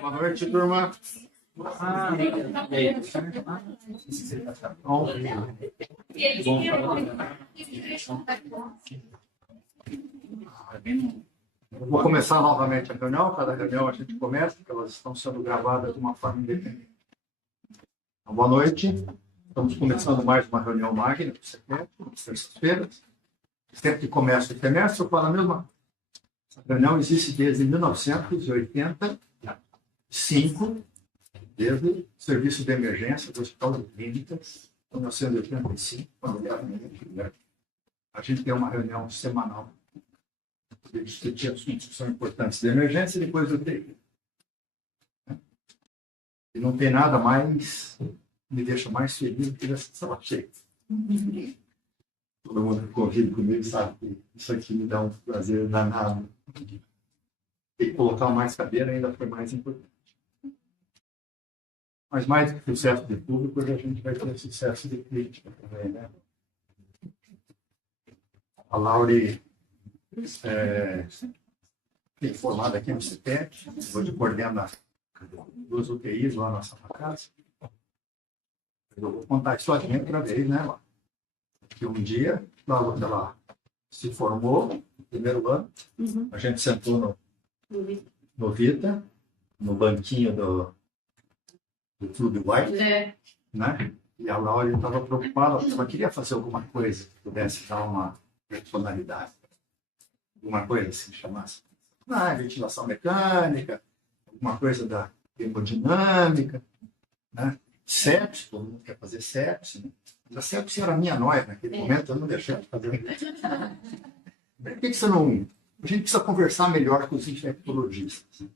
Boa noite, turma. Eu vou começar novamente a reunião. Cada reunião a gente começa, porque elas estão sendo gravadas de uma forma independente. Então, boa noite. Estamos começando mais uma reunião magna do CEPET, nas terças-feiras. Sempre que começa o semestre, eu falo a mesma coisa. Essa reunião existe desde 1985, desde o serviço de emergência do Hospital de Clínicas, em 1985, quando a gente tem uma reunião semanal para discutir assuntos que são importantes de emergência e depois do TI. E não tem nada mais, me deixa mais feliz do que essa sala cheia. Todo mundo que convive comigo sabe que isso aqui me dá um prazer danado. E colocar mais cadeira ainda foi mais importante. Mas mais do que sucesso de público, a gente vai ter sucesso de crítica também, né? A Laure é formada aqui no CEPET, hoje coordena 2 UTIs lá na Santa Casa. Eu vou contar a história outra vez, né, Laure? Que um dia, logo que ela se formou, no primeiro ano, a gente sentou no Vita, no banquinho do Clube White, né? E a Laura estava preocupada, porque ela queria fazer alguma coisa que pudesse dar uma personalidade. Alguma coisa assim, chamasse. Ventilação mecânica, alguma coisa da hemodinâmica, né? Sepsis, todo mundo quer fazer sepsis, né? Mas a sepsis era a minha nóia naquele momento, eu não deixei de fazer. Por que você não... A gente precisa conversar melhor com os infectologistas, né?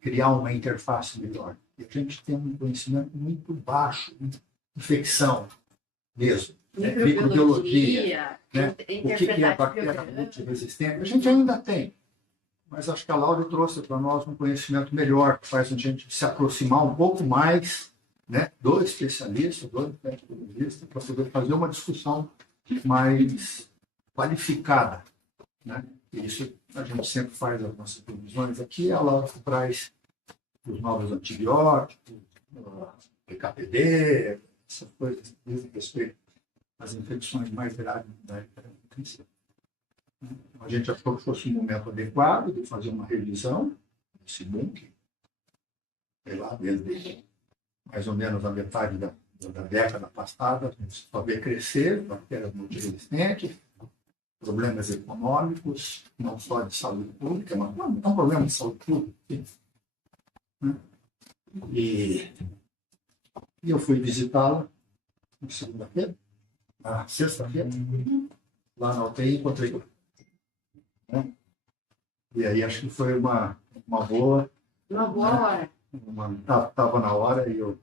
Criar uma interface melhor. E a gente tem um conhecimento muito baixo de infecção mesmo. Microbiologia, né? O que é a bactéria multiresistente? A gente ainda tem. Mas acho que a Laura trouxe para nós um conhecimento melhor, que faz a gente se aproximar um pouco mais, né, do especialista, do infectologista, para poder fazer uma discussão mais qualificada, né? E isso a gente sempre faz as nossas previsões aqui. A Laura traz os novos antibióticos, PKPD, essas coisas que dizem respeito às infecções mais graves da infecção. A gente achou que fosse um momento adequado de fazer uma revisão desse book, sei lá, desde mais ou menos a metade da década passada, a gente só vê crescer bactérias multiresistentes, problemas econômicos, não só de saúde pública, mas não é um problema de saúde pública. Né? E eu fui visitá-la na segunda-feira, na sexta-feira, lá na UTI, encontrei com ela. Né? E aí acho que foi uma boa... Uma boa hora. Estava na hora e o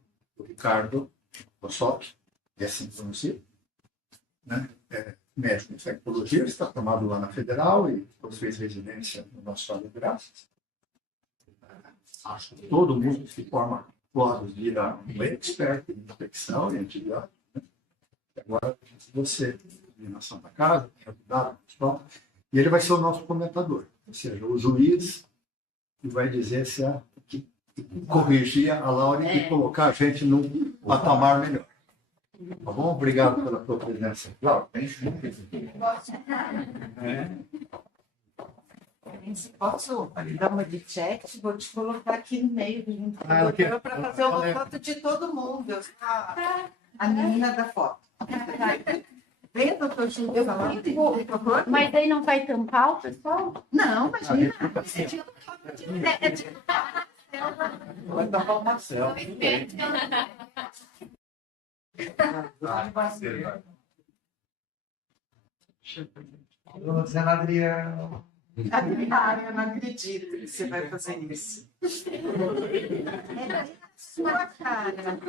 Ricardo Ossop, é assim pronunciado, né? Médico infectologista, formado lá na Federal e depois fez residência no nosso Estado de Graças. Acho que todo mundo que se forma pode virar um expert em infecção e antibiótico. Né? E agora, você vir na Santa Casa, tem ajudado, e ele vai ser o nosso comentador, ou seja, o juiz que vai dizer se corrigir a Laura e colocar a gente num patamar melhor. Tá bom? Obrigado pela tua presença. Laura, Posso dar uma de chat? Vou te colocar aqui no meio do okay. para fazer uma foto de todo mundo. Eu sou a menina da foto. Vem, doutor Júlio, por favor. Mas aí não vai tampar o pessoal? Não, imagina. Vai tampar o Marcelo. Dona Adriana. Adriana, eu não acredito que você vai fazer isso. É a sua cara.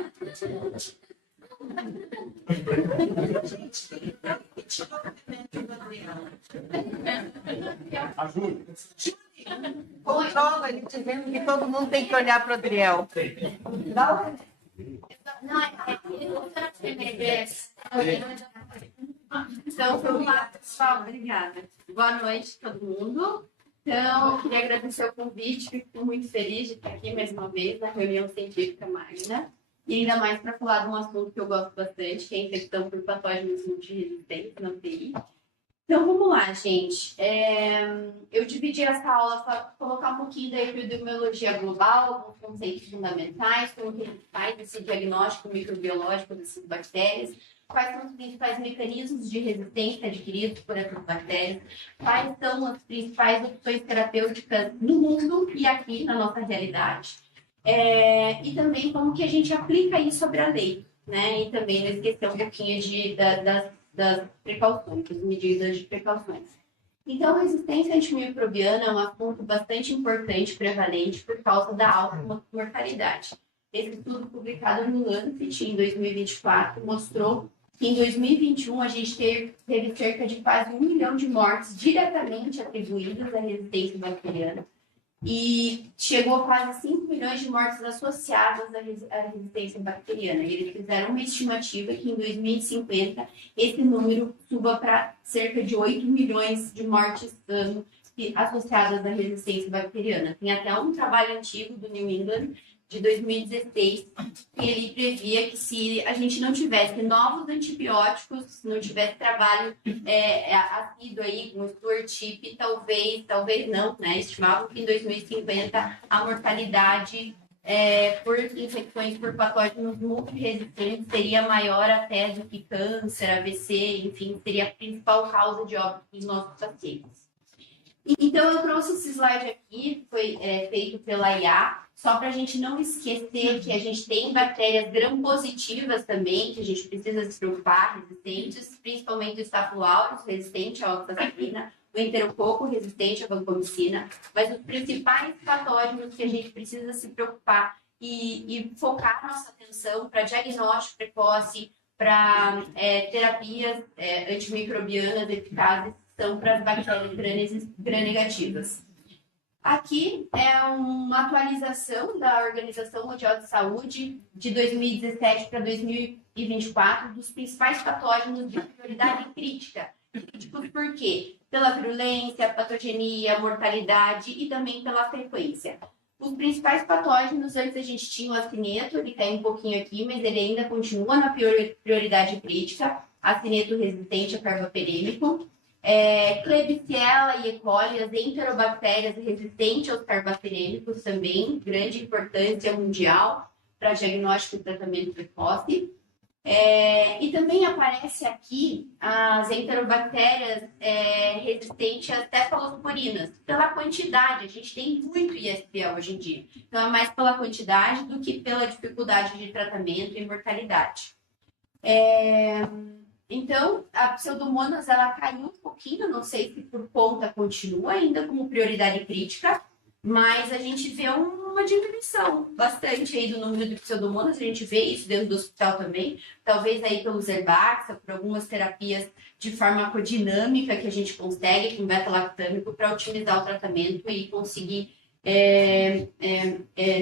Controla ele dizendo que todo mundo tem que olhar para o Adriel. Não, é então, vamos lá, pessoal. Obrigada. Boa noite, todo mundo. Então, queria agradecer o convite, fico muito feliz de estar aqui mais uma vez na reunião científica magna, e ainda mais para falar de um assunto que eu gosto bastante, que é a infecção por patógenos multiresistentes na UTI. Então, vamos lá, gente. Eu dividi essa aula para colocar um pouquinho da epidemiologia global, alguns conceitos fundamentais, como que a gente faz esse diagnóstico microbiológico dessas bactérias, quais são os principais mecanismos de resistência adquiridos por essas bactérias, quais são as principais opções terapêuticas no mundo e aqui na nossa realidade, e também como que a gente aplica isso sobre a lei, né? E também não esquecer um pouquinho das precauções, das medidas de precauções. Então, a resistência antimicrobiana é um assunto bastante importante, prevalente, por causa da alta mortalidade. Esse estudo publicado no Lancet em 2024 mostrou que em 2021 a gente teve cerca de quase 1 milhão de mortes diretamente atribuídas à resistência bacteriana e chegou a quase 5 milhões de mortes associadas à resistência bacteriana. E eles fizeram uma estimativa que em 2050 esse número suba para cerca de 8 milhões de mortes ano associadas à resistência bacteriana. Tem até um trabalho antigo do New England de 2016, que ele previa que se a gente não tivesse novos antibióticos, não tivesse trabalho assíduo aí com o stewardship, talvez não, né? Estimavam que em 2050 a mortalidade por infecções por patógenos multiresistentes seria maior até do que câncer, AVC, enfim, seria a principal causa de óbito dos nossos pacientes. Então, eu trouxe esse slide aqui, foi feito pela IA, só para a gente não esquecer que a gente tem bactérias gram-positivas também, que a gente precisa se preocupar, resistentes, principalmente o Staphylococcus aureus, resistente à oxacilina, o enterococo, resistente à vancomicina, mas os principais patógenos que a gente precisa se preocupar e focar nossa atenção para diagnóstico precoce, para terapias antimicrobianas eficazes, são para as bactérias gram-negativas. Aqui é uma atualização da Organização Mundial de Saúde de 2017 para 2024 dos principais patógenos de prioridade crítica. Críticos por quê? Pela virulência, patogenia, mortalidade e também pela frequência. Os principais patógenos, antes a gente tinha o acineto, ele cai um pouquinho aqui, mas ele ainda continua na prioridade crítica, acineto resistente a carbaperêmico. Klebsiella e E. coli, as enterobactérias resistentes aos carbaperêmicos também, grande importância mundial para diagnóstico e tratamento precoce. E também aparece aqui as enterobactérias resistentes às cefalosporinas, pela quantidade, a gente tem muito ISBL hoje em dia, então é mais pela quantidade do que pela dificuldade de tratamento e mortalidade. Então, a Pseudomonas, ela caiu um pouquinho, não sei se por conta continua ainda como prioridade crítica, mas a gente vê uma diminuição bastante aí do número de Pseudomonas, a gente vê isso dentro do hospital também, talvez aí pelo Zerbaxa, por algumas terapias de farmacodinâmica que a gente consegue com beta-lactâmico para otimizar o tratamento e conseguir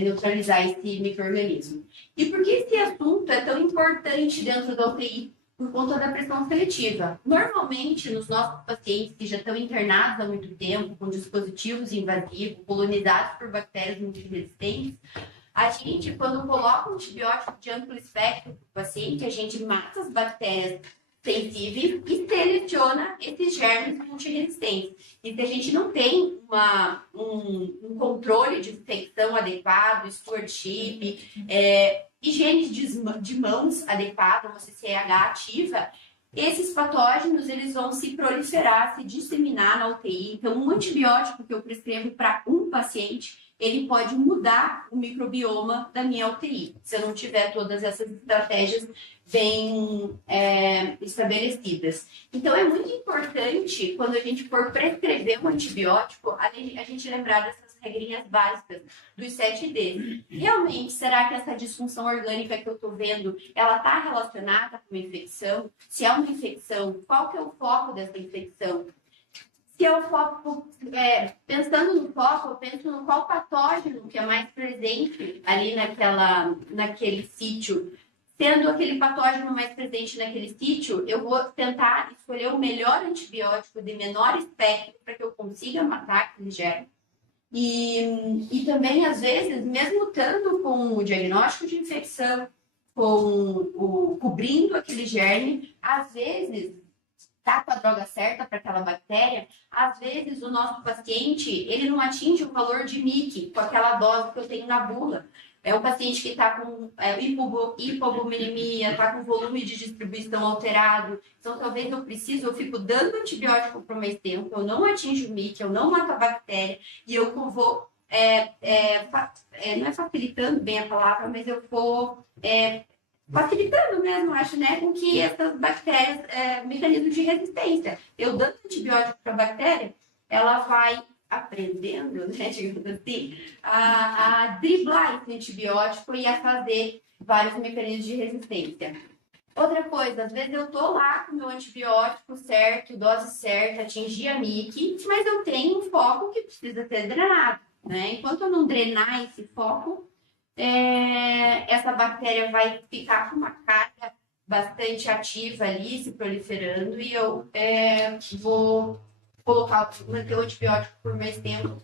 neutralizar esse micro-organismo. E por que esse assunto é tão importante dentro da UTI? Por conta da pressão seletiva. Normalmente, nos nossos pacientes que já estão internados há muito tempo, com dispositivos invasivos, colonizados por bactérias multiresistentes, a gente, quando coloca um antibiótico de amplo espectro para o paciente, a gente mata as bactérias sensíveis e seleciona esses germes multiresistentes. E se a gente não tem um controle de infecção adequado, stewardship, higiene de mãos adequada, uma CCH ativa, esses patógenos eles vão se proliferar, se disseminar na UTI. Então, um antibiótico que eu prescrevo para um paciente, ele pode mudar o microbioma da minha UTI, se eu não tiver todas essas estratégias bem estabelecidas. Então, é muito importante, quando a gente for prescrever um antibiótico, a gente lembrar dessas regrinhas básicas dos 7D. Realmente, será que essa disfunção orgânica que eu estou vendo, ela está relacionada com uma infecção? Se é uma infecção, qual que é o foco dessa infecção? Se é o foco, pensando no foco, eu penso no qual patógeno que é mais presente ali naquele sítio. sendo aquele patógeno mais presente naquele sítio, eu vou tentar escolher o melhor antibiótico de menor espectro para que eu consiga matar aquele germe. E também, às vezes, mesmo estando com o diagnóstico de infecção, cobrindo aquele germe, às vezes, tá com a droga certa para aquela bactéria, às vezes o nosso paciente, ele não atinge o valor de MIC com aquela dose que eu tenho na bula. É um paciente que está com hipobuminemia, está com volume de distribuição alterado. Então, talvez eu fico dando antibiótico por mais tempo, eu não atinjo o MIC, eu não mato a bactéria, e eu vou, não é facilitando bem a palavra, mas eu vou facilitando mesmo, acho, né, com que essas bactérias, mecanismo de resistência. Eu dando antibiótico para a bactéria, ela vai aprendendo, né, digamos assim, a driblar esse antibiótico e a fazer vários mecanismos de resistência. Outra coisa, às vezes eu tô lá com o meu antibiótico certo, dose certa, atingi a MIC, mas eu tenho um foco que precisa ser drenado, né? Enquanto eu não drenar esse foco, essa bactéria vai ficar com uma carga bastante ativa ali, se proliferando, e eu vou manter o antibiótico por mais tempo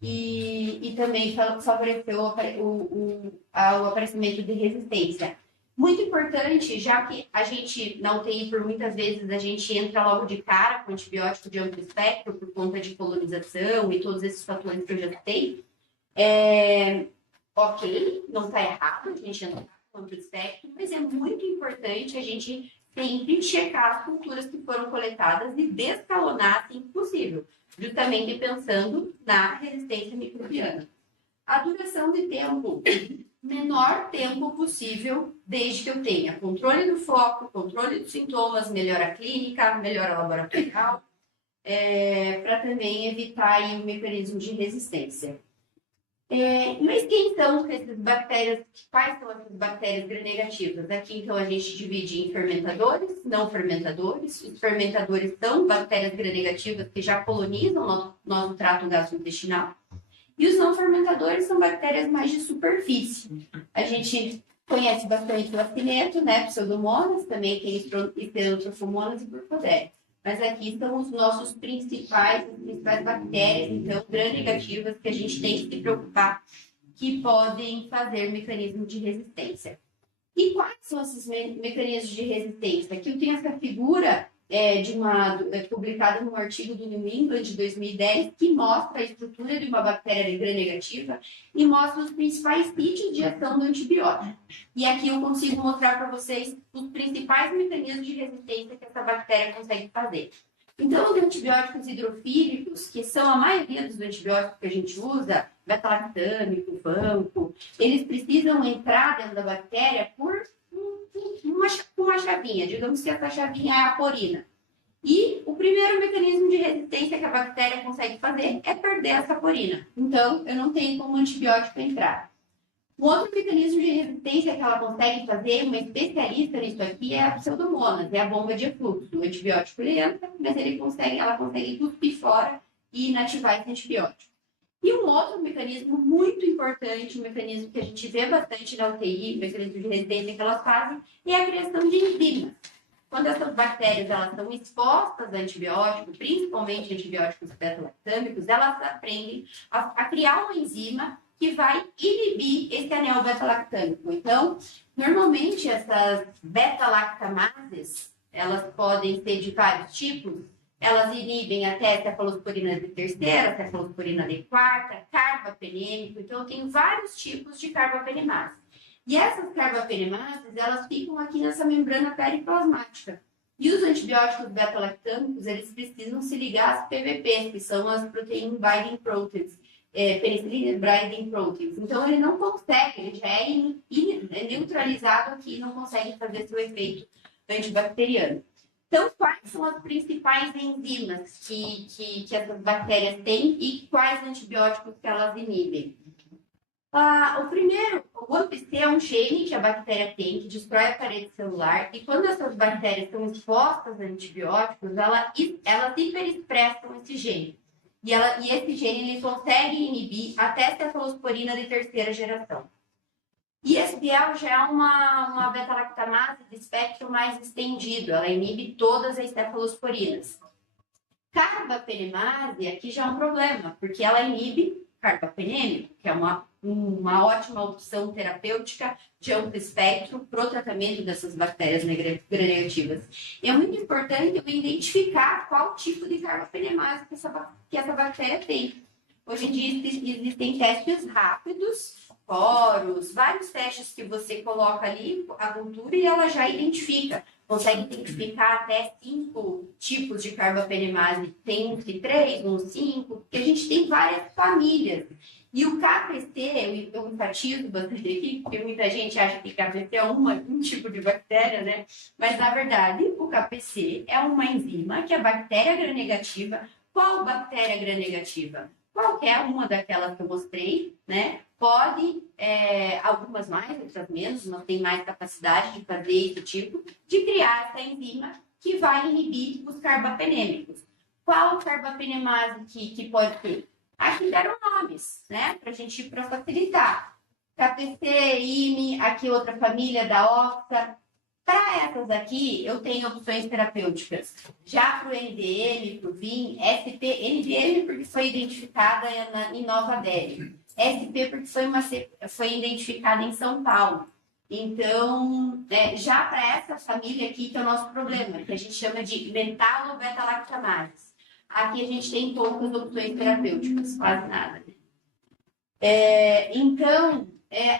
e também favorecer o aparecimento de resistência. Muito importante, já que a gente, na UTI, por muitas vezes, a gente entra logo de cara com antibiótico de amplo espectro por conta de colonização e todos esses fatores que eu já citei. Ok, não está errado a gente entrar com amplo espectro, mas é muito importante a gente sempre checar as culturas que foram coletadas e descalonar, assim que possível, justamente pensando na resistência microbiana. A duração de tempo, menor tempo possível, desde que eu tenha controle do foco, controle dos sintomas, melhora clínica, melhora laboratorial, para também evitar aí o mecanismo de resistência. Mas quem são essas bactérias? Quais são essas bactérias gram-negativas? Aqui, então, a gente divide em fermentadores, não fermentadores. Os fermentadores são bactérias gram-negativas que já colonizam nosso trato gastrointestinal. E os não fermentadores são bactérias mais de superfície. A gente conhece bastante o acineto, né? Pseudomonas, também tem Esterotrophomonas e Burkholderia. Mas aqui são os nossos principais bactérias, então, gram-negativas, que a gente tem que se preocupar, que podem fazer mecanismo de resistência. E quais são esses mecanismos de resistência? Aqui eu tenho essa figura publicada num artigo do New England de 2010, que mostra a estrutura de uma bactéria gram-negativa e mostra os principais sítios de ação do antibiótico. E aqui eu consigo mostrar para vocês os principais mecanismos de resistência que essa bactéria consegue fazer. Então, os antibióticos hidrofílicos, que são a maioria dos antibióticos que a gente usa, beta-lactâmico, vanco, eles precisam entrar dentro da bactéria por uma chavinha. Digamos que essa chavinha é a porina. E o primeiro mecanismo de resistência que a bactéria consegue fazer é perder essa porina. Então, eu não tenho como antibiótico entrar. Um outro mecanismo de resistência que ela consegue fazer, uma especialista nisso aqui, é a Pseudomonas, é a bomba de efluxo. O antibiótico ele entra, mas ela consegue cuspir fora e inativar esse antibiótico. E um outro mecanismo muito importante, um mecanismo que a gente vê bastante na UTI, mecanismo de resistência que elas fazem, é a criação de enzimas. Quando essas bactérias elas são expostas a antibiótico, principalmente antibióticos beta-lactâmicos, elas aprendem a criar uma enzima que vai inibir esse anel beta-lactâmico. Então, normalmente essas beta-lactamases, elas podem ser de vários tipos. Elas inibem até cefalosporina de terceira, cefalosporina de quarta, carbapenêmico. Então, eu tenho vários tipos de carbapenemase. E essas carbapenemases, elas ficam aqui nessa membrana periplasmática. E os antibióticos beta-lactâmicos, eles precisam se ligar às PBPs, que são as Protein Binding Proteins, Penicillin Binding Proteins. Então, ele não consegue, ele já é neutralizado aqui e não consegue fazer seu efeito antibacteriano. Então, quais são as principais enzimas que essas bactérias têm e quais antibióticos que elas inibem? O primeiro, o AMP-C é um gene que a bactéria tem, que destrói a parede celular, e quando essas bactérias são expostas a antibióticos, elas hiperexpressam esse gene. E esse gene ele consegue inibir até cefalosporina de terceira geração. E SBL já é uma beta-lactamase de espectro mais estendido, ela inibe todas as cefalosporinas. Carbapenemase aqui já é um problema, porque ela inibe carbapenêmico, que é uma ótima opção terapêutica de amplo espectro para o tratamento dessas bactérias gram-negativas. E é muito importante eu identificar qual tipo de carbapenemase que essa bactéria tem. Hoje em dia existem testes rápidos, poros, vários testes que você coloca ali, a cultura, e ela já identifica. Consegue identificar até 5 tipos de carbapenemase. Tem uns de 3, uns 5, porque a gente tem várias famílias. E o KPC, eu enfatizo bastante aqui, porque muita gente acha que KPC é um tipo de bactéria, né? Mas, na verdade, o KPC é uma enzima que é bactéria gram-negativa. Qual bactéria gram-negativa? Qualquer uma daquelas que eu mostrei, né? Pode, algumas mais, outras menos, não tem mais capacidade de fazer esse tipo, de criar essa enzima que vai inibir os carbapenêmicos. Qual carbapenemase que pode ter? Aqui deram nomes, né? Para facilitar. KPC, IME, aqui outra família da Oxa. Para essas aqui, eu tenho opções terapêuticas. Já para o NDM, para o VIM, SP, NDM porque foi identificada em Nova Delhi. SP porque foi identificada em São Paulo. Então, já para essa família aqui que é o nosso problema, que a gente chama de metalobeta-lactamases. Aqui a gente tem poucas opções terapêuticas, quase nada. Então,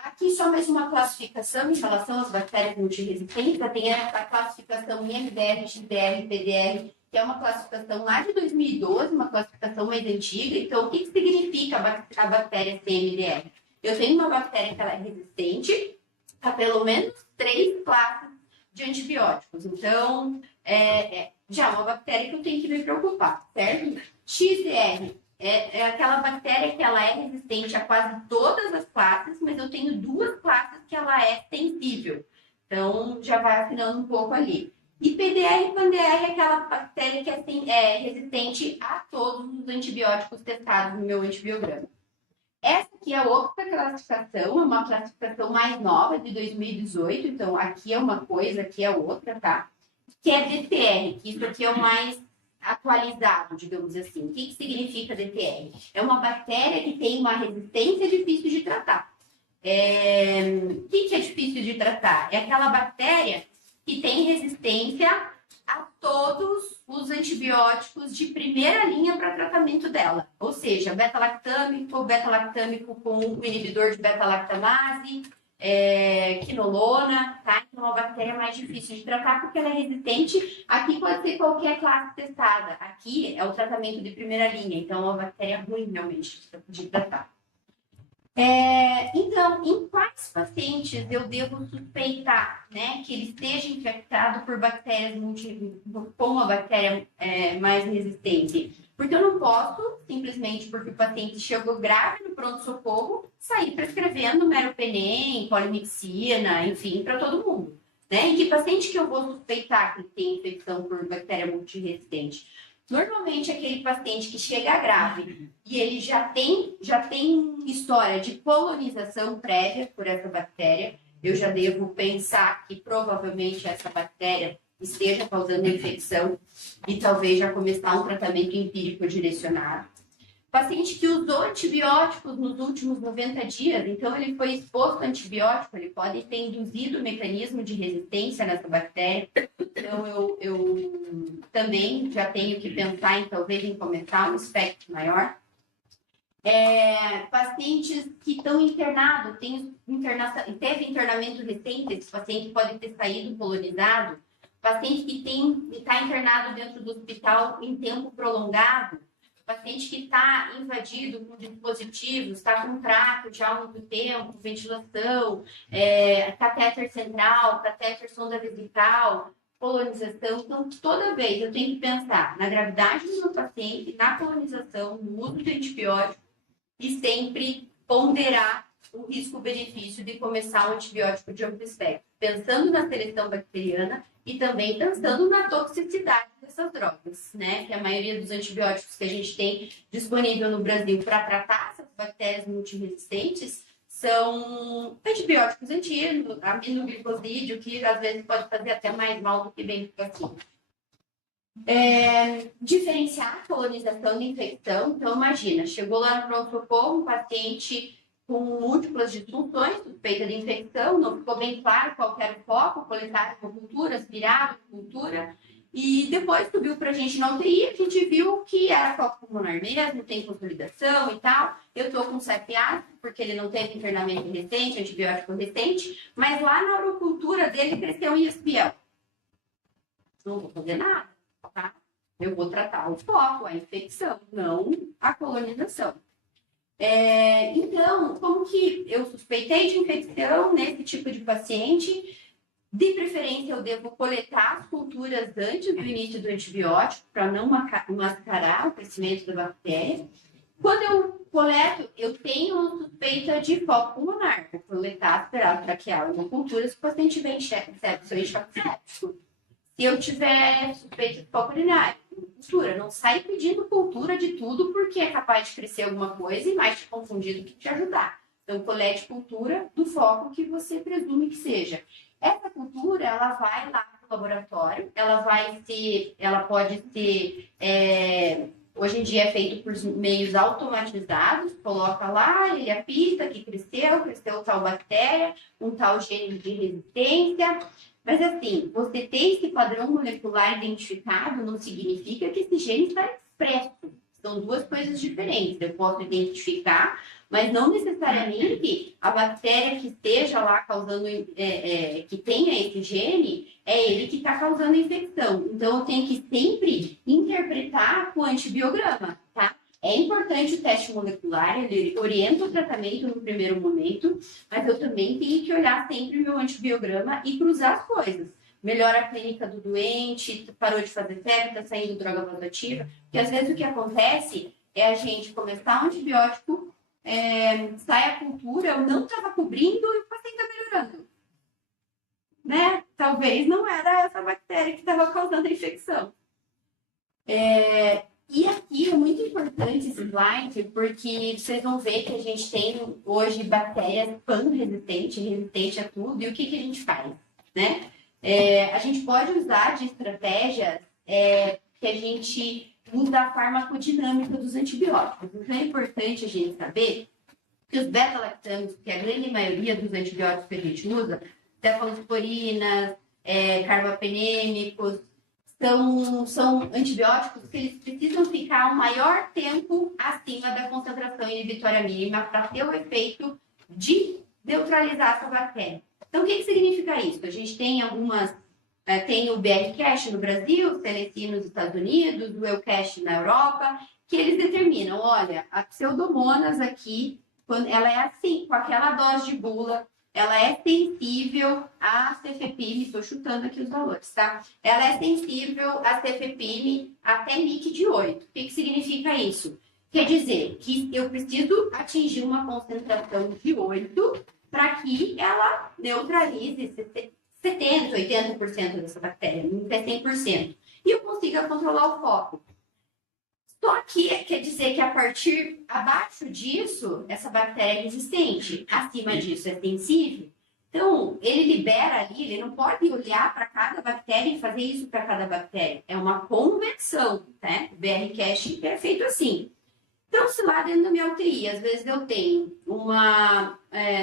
aqui só mais uma classificação em relação às bactérias multiresistentes. Tem a classificação IMDR, XDR, PDR, que é uma classificação lá de 2012, uma classificação mais antiga. Então, o que significa a bactéria CMDR? Eu tenho uma bactéria que ela é resistente a pelo menos 3 classes de antibióticos. Então, já é uma bactéria que eu tenho que me preocupar, certo? XDR é aquela bactéria que ela é resistente a quase todas as classes, mas eu tenho 2 classes que ela é sensível. Então, já vai afinando um pouco ali. E PDR e PANDR é aquela bactéria que é resistente a todos os antibióticos testados no meu antibiograma. Essa aqui é outra classificação, é uma classificação mais nova, de 2018. Então, aqui é uma coisa, aqui é outra, tá? Que é DTR, que isso aqui é o mais atualizado, digamos assim. O que significa DTR? É uma bactéria que tem uma resistência difícil de tratar. O que é difícil de tratar? É aquela bactéria que tem resistência a todos os antibióticos de primeira linha para tratamento dela. Ou seja, beta-lactâmico com o inibidor de beta-lactamase, quinolona, tá? Então, é uma bactéria mais difícil de tratar porque ela é resistente. Aqui pode ser qualquer classe testada. Aqui é o tratamento de primeira linha, então é uma bactéria ruim realmente de tratar. Então, em quais pacientes eu devo suspeitar, né, que ele esteja infectado por bactérias com uma bactéria mais resistente? Porque eu não posso, simplesmente porque o paciente chegou grave no pronto-socorro, sair prescrevendo meropenem, polimixina, enfim, para todo mundo. Né? Em que paciente que eu vou suspeitar que tem infecção por bactéria multiresistente? Normalmente, aquele paciente que chega grave e ele já tem história de colonização prévia por essa bactéria, eu já devo pensar que provavelmente essa bactéria esteja causando infecção e talvez já começar um tratamento empírico direcionado. Paciente que usou antibióticos nos últimos 90 dias, então ele foi exposto a antibiótico, ele pode ter induzido o mecanismo de resistência nessa bactéria. Então, eu também já tenho que pensar em talvez em começar um espectro maior. Pacientes que estão internados, teve internamento recente, esse paciente pode ter saído colonizado. Paciente que está internado dentro do hospital em tempo prolongado. Paciente que está invadido com dispositivos, está com trato já há muito tempo, ventilação, catéter central, catéter sonda vesical, colonização. Então, toda vez eu tenho que pensar na gravidade do meu paciente, na colonização, no uso de antibiótico e sempre ponderar o risco-benefício de começar um antibiótico de amplo espectro, pensando na seleção bacteriana e também pensando na toxicidade dessas drogas, né? Que a maioria dos antibióticos que a gente tem disponível no Brasil para tratar essas bactérias multiresistentes são antibióticos antigos, aminoglicosídeo, que às vezes pode fazer até mais mal do que bem assim. Diferenciar a colonização de infecção. Então, imagina, chegou lá no pronto-socorro um paciente com múltiplas disfunções, suspeita de infecção, não ficou bem claro qual era o foco, coletaram cultura, aspiraram cultura, e depois subiu para a gente na UTI, a gente viu que era foco pulmonar mesmo, tem consolidação e tal. Eu estou com CFA, porque ele não teve internamento recente, antibiótico recente, mas lá na urocultura dele cresceu um ISBL. Não vou fazer nada, tá? Eu vou tratar o foco, a infecção, não a colonização. Então, como que eu suspeitei de infecção nesse tipo de paciente? De preferência, eu devo coletar as culturas antes do início do antibiótico, para não mascarar o crescimento da bactéria. Quando eu coleto, eu tenho suspeita de foco pulmonar. Vou coletar aspirado traqueal em uma cultura se o paciente tiver sepsis ou choque séptico. Se eu tiver suspeita de foco urinário, cultura, não sai pedindo cultura de tudo porque é capaz de crescer alguma coisa e mais te confundir do que te ajudar. Então, colete cultura do foco que você presume que seja. Essa cultura, ela vai lá no laboratório, ela pode ser, hoje em dia é feito por meios automatizados, coloca lá, ele apita que cresceu tal bactéria, um tal gene de resistência. Mas assim, você ter esse padrão molecular identificado não significa que esse gene está expresso. São duas coisas diferentes. Eu posso identificar, mas não necessariamente a bactéria que esteja lá causando, que tenha esse gene, é ele que está causando a infecção. Então, eu tenho que sempre interpretar com o antibiograma, tá? É importante o teste molecular, ele orienta o tratamento no primeiro momento, mas eu também tenho que olhar sempre o meu antibiograma e cruzar as coisas. Melhora a clínica do doente, parou de fazer febre, está saindo droga vasoativa. Porque às vezes o que acontece é a gente começar um antibiótico, sai a cultura, eu não estava cobrindo e o paciente está melhorando. Né? Talvez não era essa bactéria que estava causando a infecção. E aqui é muito importante esse slide, porque vocês vão ver que a gente tem hoje bactérias pan-resistentes, resistente a tudo, e o que a gente faz, né? A gente pode usar de estratégias que a gente usa a farmacodinâmica dos antibióticos. Então é importante a gente saber que os beta-lactâmicos, que é a grande maioria dos antibióticos que a gente usa, cefalosporinas, carbapenêmicos, são antibióticos que eles precisam ficar o maior tempo acima da concentração inibitória mínima para ter o efeito de neutralizar essa bactéria. Então, o que significa isso? A gente tem tem o BRCASH no Brasil, o CLC nos Estados Unidos, o EUCASH na Europa, que eles determinam, olha, a Pseudomonas aqui, quando ela é assim, com aquela dose de bula, ela é sensível a cefepime, estou chutando aqui os valores, tá? Ela é sensível a cefepime até MIC de 8. O que significa isso? Quer dizer que eu preciso atingir uma concentração de 8 para que ela neutralize 70%, 80% dessa bactéria, até 100%. E eu consiga controlar o foco. Só que quer dizer que abaixo disso, essa bactéria é resistente. Acima disso é sensível. Então, ele libera ali, ele não pode olhar para cada bactéria e fazer isso para cada bactéria. É uma conversão, né? O BRCASH é feito assim. Então, se lá dentro da minha UTI, às vezes eu tenho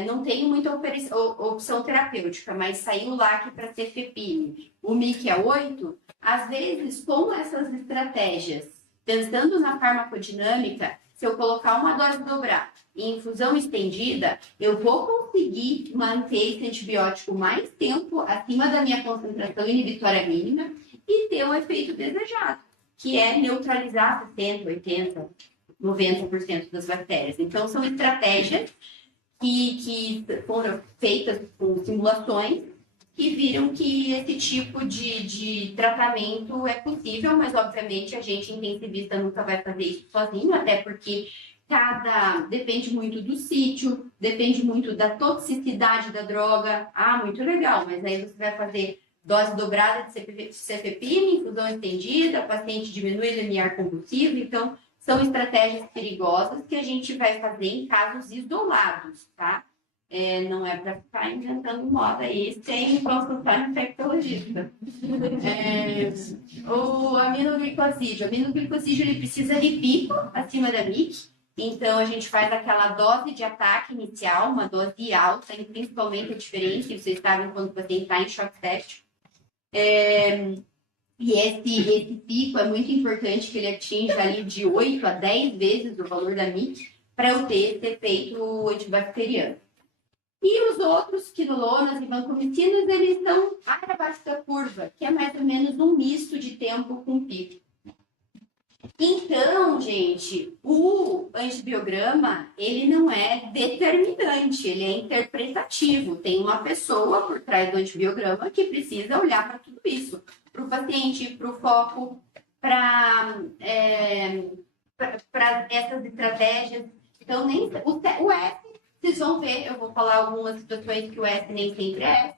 não tenho muita opção terapêutica, mas saiu lá aqui para cefepime, o MIC é 8, às vezes com essas estratégias, pensando na farmacodinâmica, se eu colocar uma dose dobrada e infusão estendida, eu vou conseguir manter esse antibiótico mais tempo acima da minha concentração inibitória mínima e ter o efeito desejado, que é neutralizar 70%, 80%, 90% das bactérias. Então, são estratégias que foram feitas com simulações que viram que esse tipo de tratamento é possível, mas, obviamente, a gente intensivista nunca vai fazer isso sozinho, até porque depende muito do sítio, depende muito da toxicidade da droga. Muito legal, mas aí você vai fazer dose dobrada de cefepime, infusão estendida, o paciente diminui o limiar convulsivo, então são estratégias perigosas que a gente vai fazer em casos isolados, tá? Não é para ficar inventando moda aí sem consultar no infectologista. O aminoglicosídeo. O aminoglicosídeo ele precisa de pico acima da MIC. Então, a gente faz aquela dose de ataque inicial, uma dose alta, e principalmente a diferença, vocês sabem quando o paciente está em choque séptico. E esse pico é muito importante que ele atinja ali de 8 a 10 vezes o valor da MIC para eu ter esse efeito antibacteriano. E os outros, quinolonas e vancomicinas, eles estão abaixo da curva, que é mais ou menos um misto de tempo com pico. Então, gente, o antibiograma, ele não é determinante, ele é interpretativo. Tem uma pessoa por trás do antibiograma que precisa olhar para tudo isso. Para o paciente, para o foco, para essas estratégias. Então, nem o S, vocês vão ver, eu vou falar algumas situações que o S nem sempre é.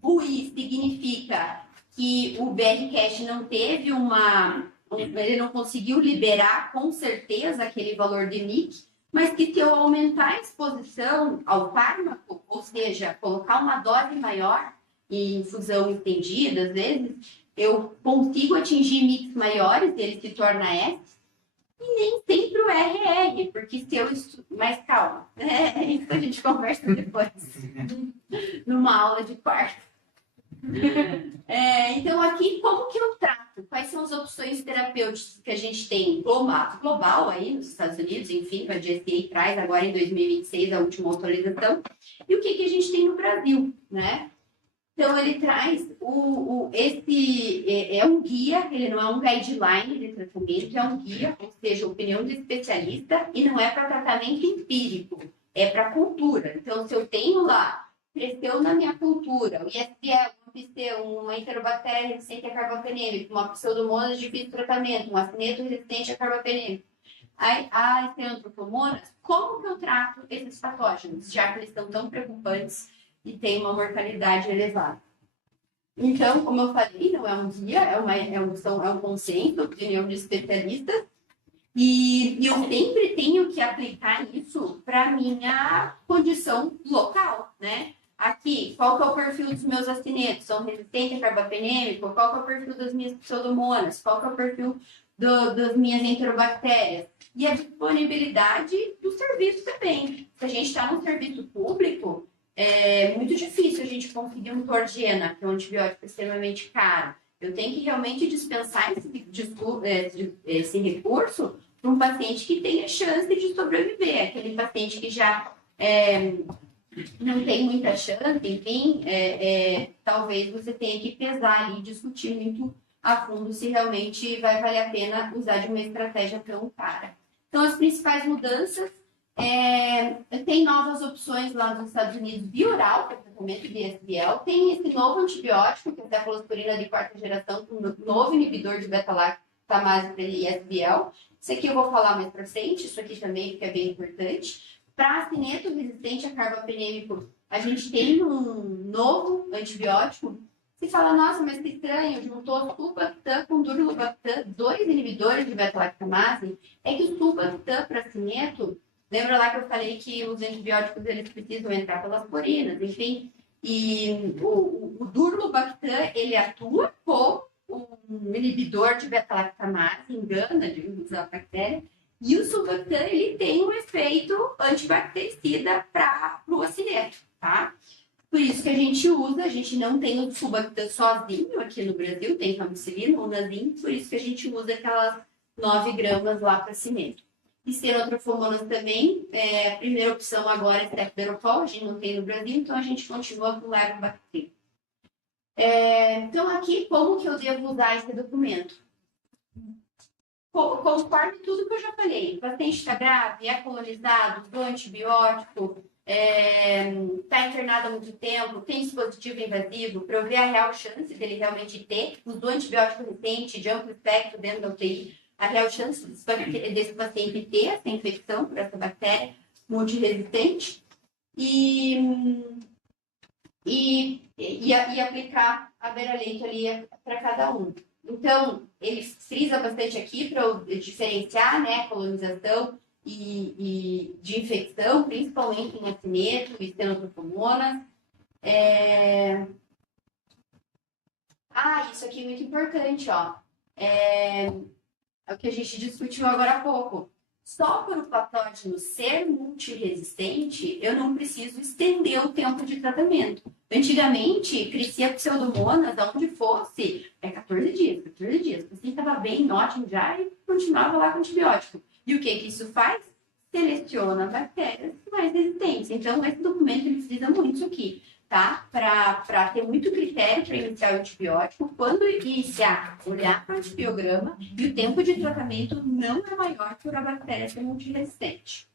O I significa que o BR-Cache não teve ele não conseguiu liberar com certeza aquele valor de MIC, mas que se eu aumentar a exposição ao fármaco, ou seja, colocar uma dose maior e infusão estendida, às vezes, eu consigo atingir MICs maiores, ele se torna S, e nem sempre o RR, porque se eu... Mas calma, isso a gente conversa depois, numa aula de quarto. Então, aqui, como que eu trato? Quais são as opções terapêuticas que a gente tem global aí nos Estados Unidos, enfim, a GSA traz agora em 2026 a última atualização, e o que a gente tem no Brasil, né? Então, ele traz é um guia, ele não é um guideline de tratamento, é um guia, ou seja, opinião do especialista, e não é para tratamento empírico, é para cultura. Então, se eu tenho lá, cresceu na minha cultura, o ISBL, uma enterobactéria resistente a carbapenêmica, uma pseudomonas de difícil tratamento, um acineto resistente a carbapenêmica, a estenotrophomonas, como que eu trato esses patógenos, já que eles estão tão preocupantes e têm uma mortalidade elevada? Então, como eu falei, não é um guia, é um consenso, opinião de especialistas, e eu sempre tenho que aplicar isso para a minha condição local, né? Aqui, qual que é o perfil dos meus acinetos? São resistentes a carbapenêmico? Qual que é o perfil das minhas pseudomonas? Qual que é o perfil das minhas enterobactérias? E a disponibilidade do serviço também. Se a gente está no serviço público, é muito difícil a gente conseguir um Torgena, que é um antibiótico extremamente caro. Eu tenho que realmente dispensar esse recurso para um paciente que tenha chance de sobreviver. Aquele paciente que já... não tem muita chance, enfim, talvez você tenha que pesar ali e discutir muito a fundo se realmente vai valer a pena usar de uma estratégia tão cara. Então, as principais mudanças, tem novas opções lá nos Estados Unidos, bioral, para tratamento de ISBL, tem esse novo antibiótico, que é a cefalosporina de quarta geração, com um novo inibidor de beta-lactamase para ISBL. Isso aqui eu vou falar mais para frente, isso aqui também que é bem importante. Para acineto resistente a carbapenêmico, a gente tem um novo antibiótico. Você fala, nossa, mas que estranho, juntou sulbactam com durlobactam, 2 inibidores de beta-lactamase. É que o sulbactam para acineto, lembra lá que eu falei que os antibióticos eles precisam entrar pelas porinas, enfim. E o durlobactam, ele atua como um inibidor de beta-lactamase, engana, digamos, a bactéria. E o sulbactam, ele tem um efeito antibactericida para o acineto, tá? Por isso que a gente não tem o sulbactam sozinho aqui no Brasil, tem campicilina, unazin, por isso que a gente usa aquelas 9 gramas lá para acineto. Estenotrophomonas também, a primeira opção agora é cefberophol, a gente não tem no Brasil, então a gente continua com levobacter. Então aqui, como que eu devo usar esse documento? Conforme tudo que eu já falei, o paciente está grave, é colonizado, do antibiótico, está internado há muito tempo, tem dispositivo invasivo, para eu ver a real chance dele realmente ter, do antibiótico resistente, de amplo espectro dentro da UTI, a real chance desse paciente ter essa infecção por essa bactéria multiresistente e aplicar a Veralento ali para cada um. Então, ele frisa bastante aqui para eu diferenciar, né, a colonização e de infecção, principalmente em nascimento e cenotropomonas. Isso aqui é muito importante, ó. É o que a gente discutiu agora há pouco. Só por o patógeno ser multiresistente, eu não preciso estender o tempo de tratamento. Antigamente, crescia pseudomonas, aonde fosse, 14 dias. O paciente estava bem, ótimo já, e continuava lá com antibiótico. E o que isso faz? Seleciona bactérias mais resistentes. Então, esse documento ele frisa muito isso aqui, tá? Para ter muito critério para iniciar o antibiótico, quando iniciar, olhar para o antibiograma e o tempo de tratamento não é maior por a bactéria ser multiresistente.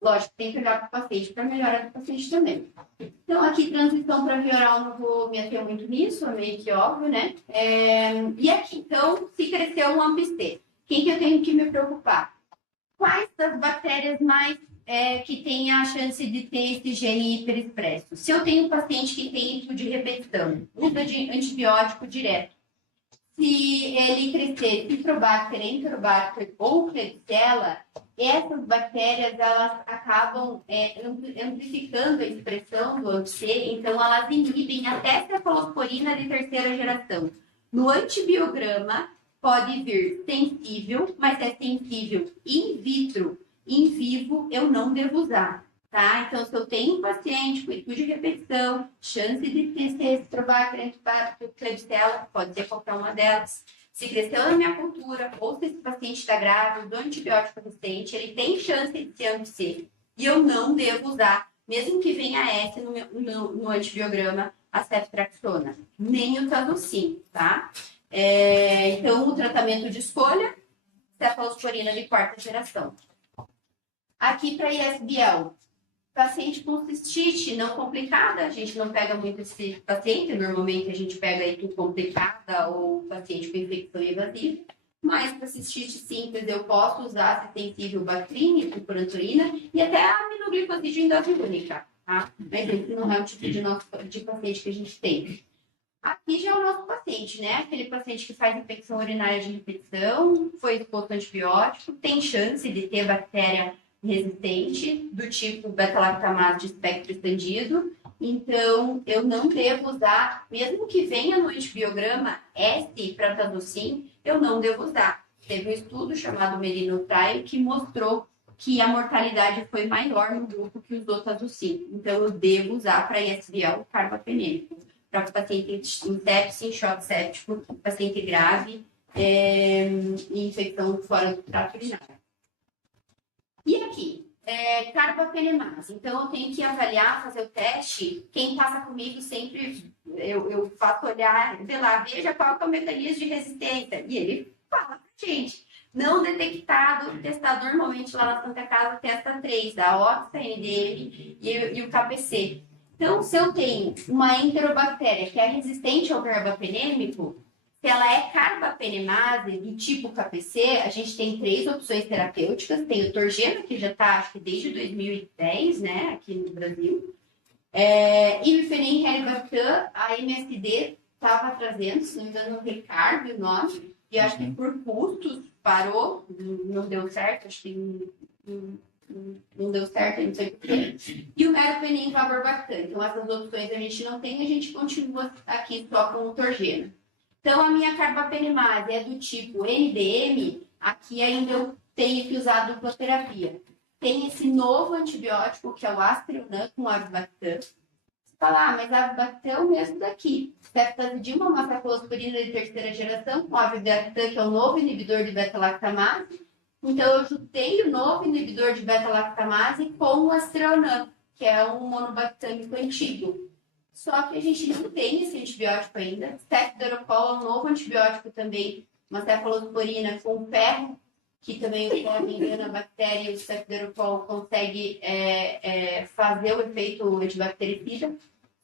Lógico, tem que olhar para o paciente para melhorar do paciente também. Então, aqui, transição para via oral, não vou me ater muito nisso, é meio que óbvio, né? E aqui, então, se crescer um AMP-C, quem que eu tenho que me preocupar? Quais das bactérias mais que tem a chance de ter esse gene hiperexpresso? Se eu tenho um paciente que tem risco de repetição, usa de antibiótico direto, se ele crescer Citrobacter, Enterobacter ou Klebsiella, essas bactérias elas acabam amplificando a expressão do AMP-C, então elas inibem até cefalosporina de terceira geração. No antibiograma pode vir sensível, mas é sensível in vitro. Em vivo, eu não devo usar, tá? Então, se eu tenho um paciente com risco de repetição, chance de ter Citrobacter, Enterobacter, Klebsiella, pode ser qualquer uma delas. Se cresceu na minha cultura, ou se esse paciente está grávido, do antibiótico resistente, ele tem chance de ser AMP-C. E eu não devo usar, mesmo que venha S no antibiograma, a ceftriaxona, nem o tazocin, tá? Então, o tratamento de escolha, cefalosporina de quarta geração. Aqui para ISBL, paciente com cistite não complicada, a gente não pega muito esse paciente, normalmente a gente pega aí tudo complicada ou paciente com infecção invasiva, mas para cistite simples eu posso usar se sensível Bactrim, cupurantoína e até a aminoglicosídeo em dose única, tá? Mas esse não é o tipo de paciente que a gente tem. Aqui já é o nosso paciente, né? Aquele paciente que faz infecção urinária de repetição, foi exposto a antibiótico, tem chance de ter bactéria resistente, do tipo beta-lactamase de espectro estendido. Então, eu não devo usar, mesmo que venha no antibiograma S para tazocin, eu não devo usar. Teve um estudo chamado Merino Trial que mostrou que a mortalidade foi maior no grupo que usou tazocin. Então, eu devo usar para ISBL carbapenêmico, para paciente em sepsis, em choque séptico, paciente grave e infecção fora do trato urinário. E aqui, carbapenemase. Então, eu tenho que avaliar, fazer o teste. Quem passa comigo sempre, eu faço olhar, sei lá, veja qual é o mecanismo de resistência. E ele fala pra gente. Não detectado, testado normalmente lá na Santa Casa, testa 3, a OXA, NDM e o KPC. Então, se eu tenho uma enterobactéria que é resistente ao carbapenêmico, se ela é carbapenemase do tipo KPC, a gente tem 3 opções terapêuticas. Tem o Torgena, que já está, acho que desde 2010, né, aqui no Brasil. Ibiphenem, Helibactam, a MSD estava trazendo, se não me engano, o Ricardo, o nome, e acho que por custos parou, não deu certo, acho que não deu certo, não sei porquê. E o Meropenem, Vaborbactam. Então, essas opções a gente não tem, a gente continua aqui só com o Torgena. Então, a minha carbapenemase é do tipo NDM, aqui ainda eu tenho que usar a dupla terapia. Tem esse novo antibiótico, que é o Astrionam com Avibactam. Você fala, mas Avibactam é o mesmo daqui. Ceftazidima, uma cefalosporina de terceira geração, com Avibactam, que é o novo inibidor de beta-lactamase. Então, eu juntei o novo inibidor de beta-lactamase com o Astrionam, que é um monobactâmico antigo. Só que a gente não tem esse antibiótico ainda. Cefdorocol é um novo antibiótico também, uma cefalosporina com ferro, que também, se não me engano, a bactéria e o cefdorocol consegue fazer o efeito antibactericida.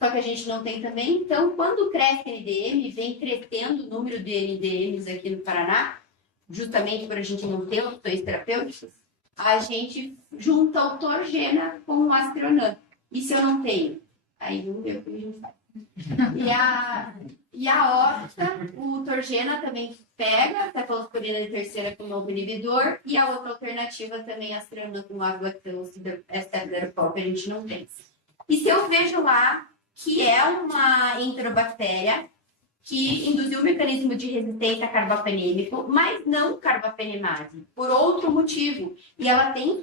Só que a gente não tem também. Então, quando cresce NDM, vem crescendo o número de NDMs aqui no Paraná, justamente para a gente não ter opções terapêuticas, a gente junta o Torgena com o Astrionam. E se eu não tenho? Aí não deu o que a gente faz. E a ópita, o Torgena também pega, cefalosporina de terceira com novo inibidor, e a outra alternativa também, a astrana com aglactão, esteroderpol, que a gente não tem. E se eu vejo lá que é uma enterobactéria que induziu o mecanismo de resistência a carbapenêmico, mas não carbapenemase, por outro motivo, e ela tem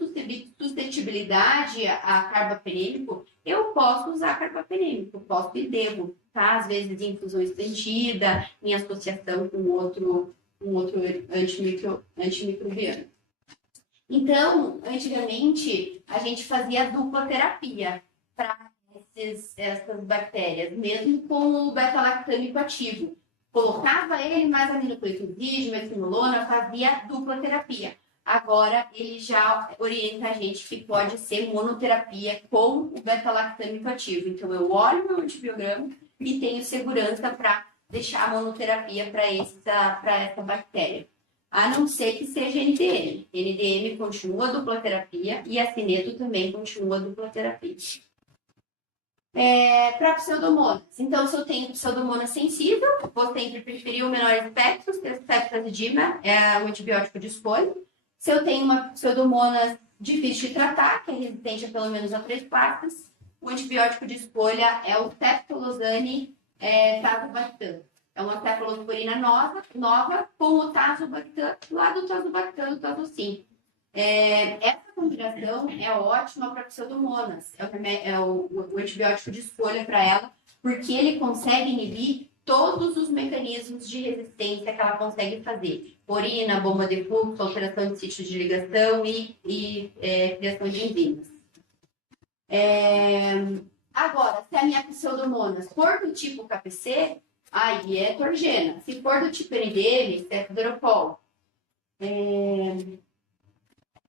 suscetibilidade a carbapenêmico, eu posso usar carbapenêmico, posso e devo, tá? Às vezes em infusão estendida, em associação com outro antimicrobiano. Então, antigamente, a gente fazia dupla terapia para essas bactérias, mesmo com o beta-lactâmico ativo. Colocava ele mais aminocloridígio, metrinolona, fazia dupla terapia. Agora, ele já orienta a gente que pode ser monoterapia com o beta-lactâmico ativo. Então, eu olho meu antibiograma e tenho segurança para deixar a monoterapia para essa bactéria. A não ser que seja NDM. NDM continua a dupla terapia e a cineto também continua a dupla terapia. Para pseudomonas. Então, se eu tenho pseudomonas sensível, vou sempre preferir o menor espectro, ceftazidima é o antibiótico de escolha. Se eu tenho uma pseudomonas difícil de tratar, que é resistente a pelo menos a 3 classes, o antibiótico de escolha é o ceftolozane tazobactam. É uma cefalosporina nova com o tazobactam, lá do tazobactam, do tazocin. Essa combinação é ótima para pseudomonas, é o antibiótico de escolha para ela, porque ele consegue inibir todos os mecanismos de resistência que ela consegue fazer. Porina, bomba de fluxo, alteração de sítio de ligação e criação de enzimas. Agora, se a minha pseudomonas for do tipo KPC, aí é Torgena. Se for do tipo NDM, cefdorpol.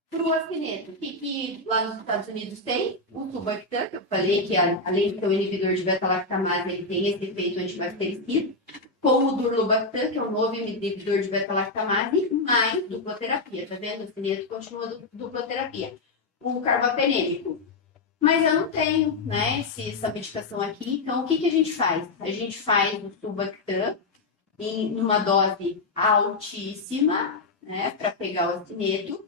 Para o acineto, o que lá nos Estados Unidos tem? O Tubactam, que eu falei que além de ser um inibidor de beta-lactamase, ele tem esse efeito antibactericida, com o Durlobactam, que é um novo inibidor de beta-lactamase, mais dupla terapia. Tá vendo? O acineto continua dupla terapia. O carbapenêmico. Mas eu não tenho, né, essa medicação aqui, então o que a gente faz? A gente faz o Tubactam em uma dose altíssima, né, para pegar o acineto,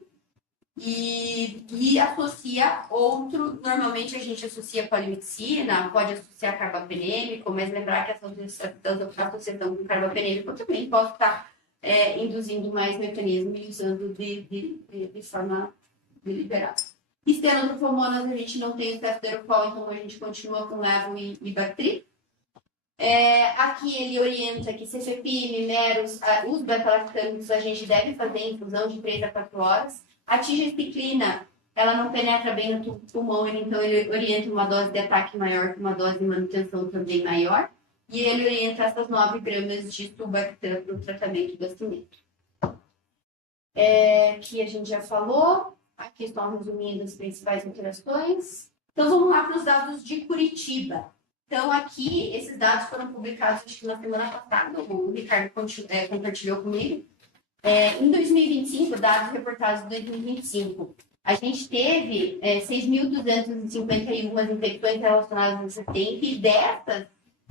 e associa outro, normalmente a gente associa polimixina, pode associar carbapenêmico, mas lembrar que essa associação com carbapenêmico eu também posso estar induzindo mais mecanismo e usando de forma deliberada. Estenodrofomonas a gente não tem o cefdorpol, então a gente continua com levo e bactri. Aqui ele orienta que cefepime, meros, os beta-lactâmicos a gente deve fazer em infusão de 3 a 4 horas. A tigestriclina, ela não penetra bem no pulmão, então ele orienta uma dose de ataque maior que uma dose de manutenção também maior. E ele orienta essas 9 gramas de Tubactam para o tratamento do acineto. Que a gente já falou. Aqui estão resumindo as principais alterações. Então, vamos lá para os dados de Curitiba. Então, aqui, esses dados foram publicados acho que na semana passada, o Ricardo compartilhou comigo. Em 2025, dados reportados em 2025, a gente teve 6.251 infecções relacionadas à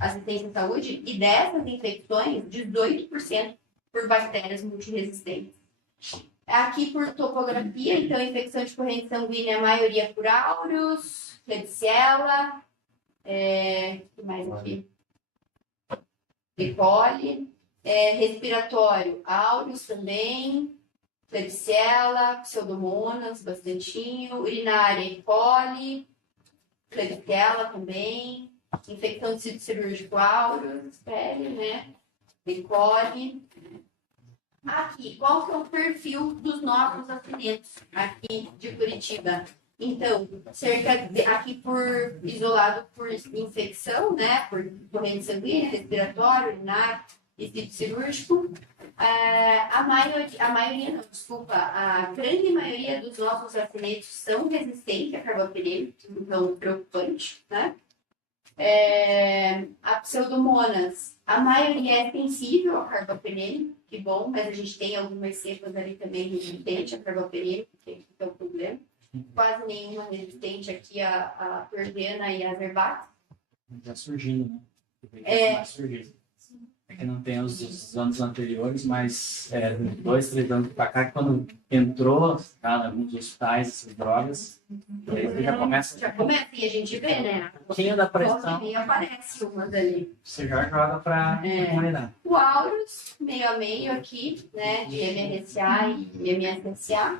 assistência à saúde, e dessas infecções, 18% por bactérias multiresistentes. Aqui por topografia, então, infecção de corrente sanguínea, a maioria por áureos, Klebsiella, o que mais aqui? E. coli. Respiratório, áureos também, Klebsiella, pseudomonas, bastantinho, urinária, E. coli, Klebsiella também, infecção de sítio cirúrgico, áureos, pele, né? E. coli. Aqui, qual que é o perfil dos nossos acinetos aqui de Curitiba? Então, aqui isolado por infecção, né? Por corrente sanguínea, respiratório, urinário e sítio cirúrgico. A grande maioria dos nossos acinetos são resistentes a carbapenêmico, então preocupante, né? A pseudomonas, a maioria é sensível a carbapenêmico, que bom, mas a gente tem algumas cepas ali também resistentes a carbapenêmico, que é o problema. Quase nenhuma resistente aqui a Torgena e a Zerbax. Está surgindo, né? Está surgindo. É que não tem os dos anos anteriores, mas 2, 3 anos para cá, quando entrou em alguns hospitais essas drogas, aí você já começa e a gente vê, né? um pouquinho da Volta pressão, e meia aparece umas ali. você já joga para a comunidade. O Aurus, meio a meio aqui, né, de MRSA e MSSA.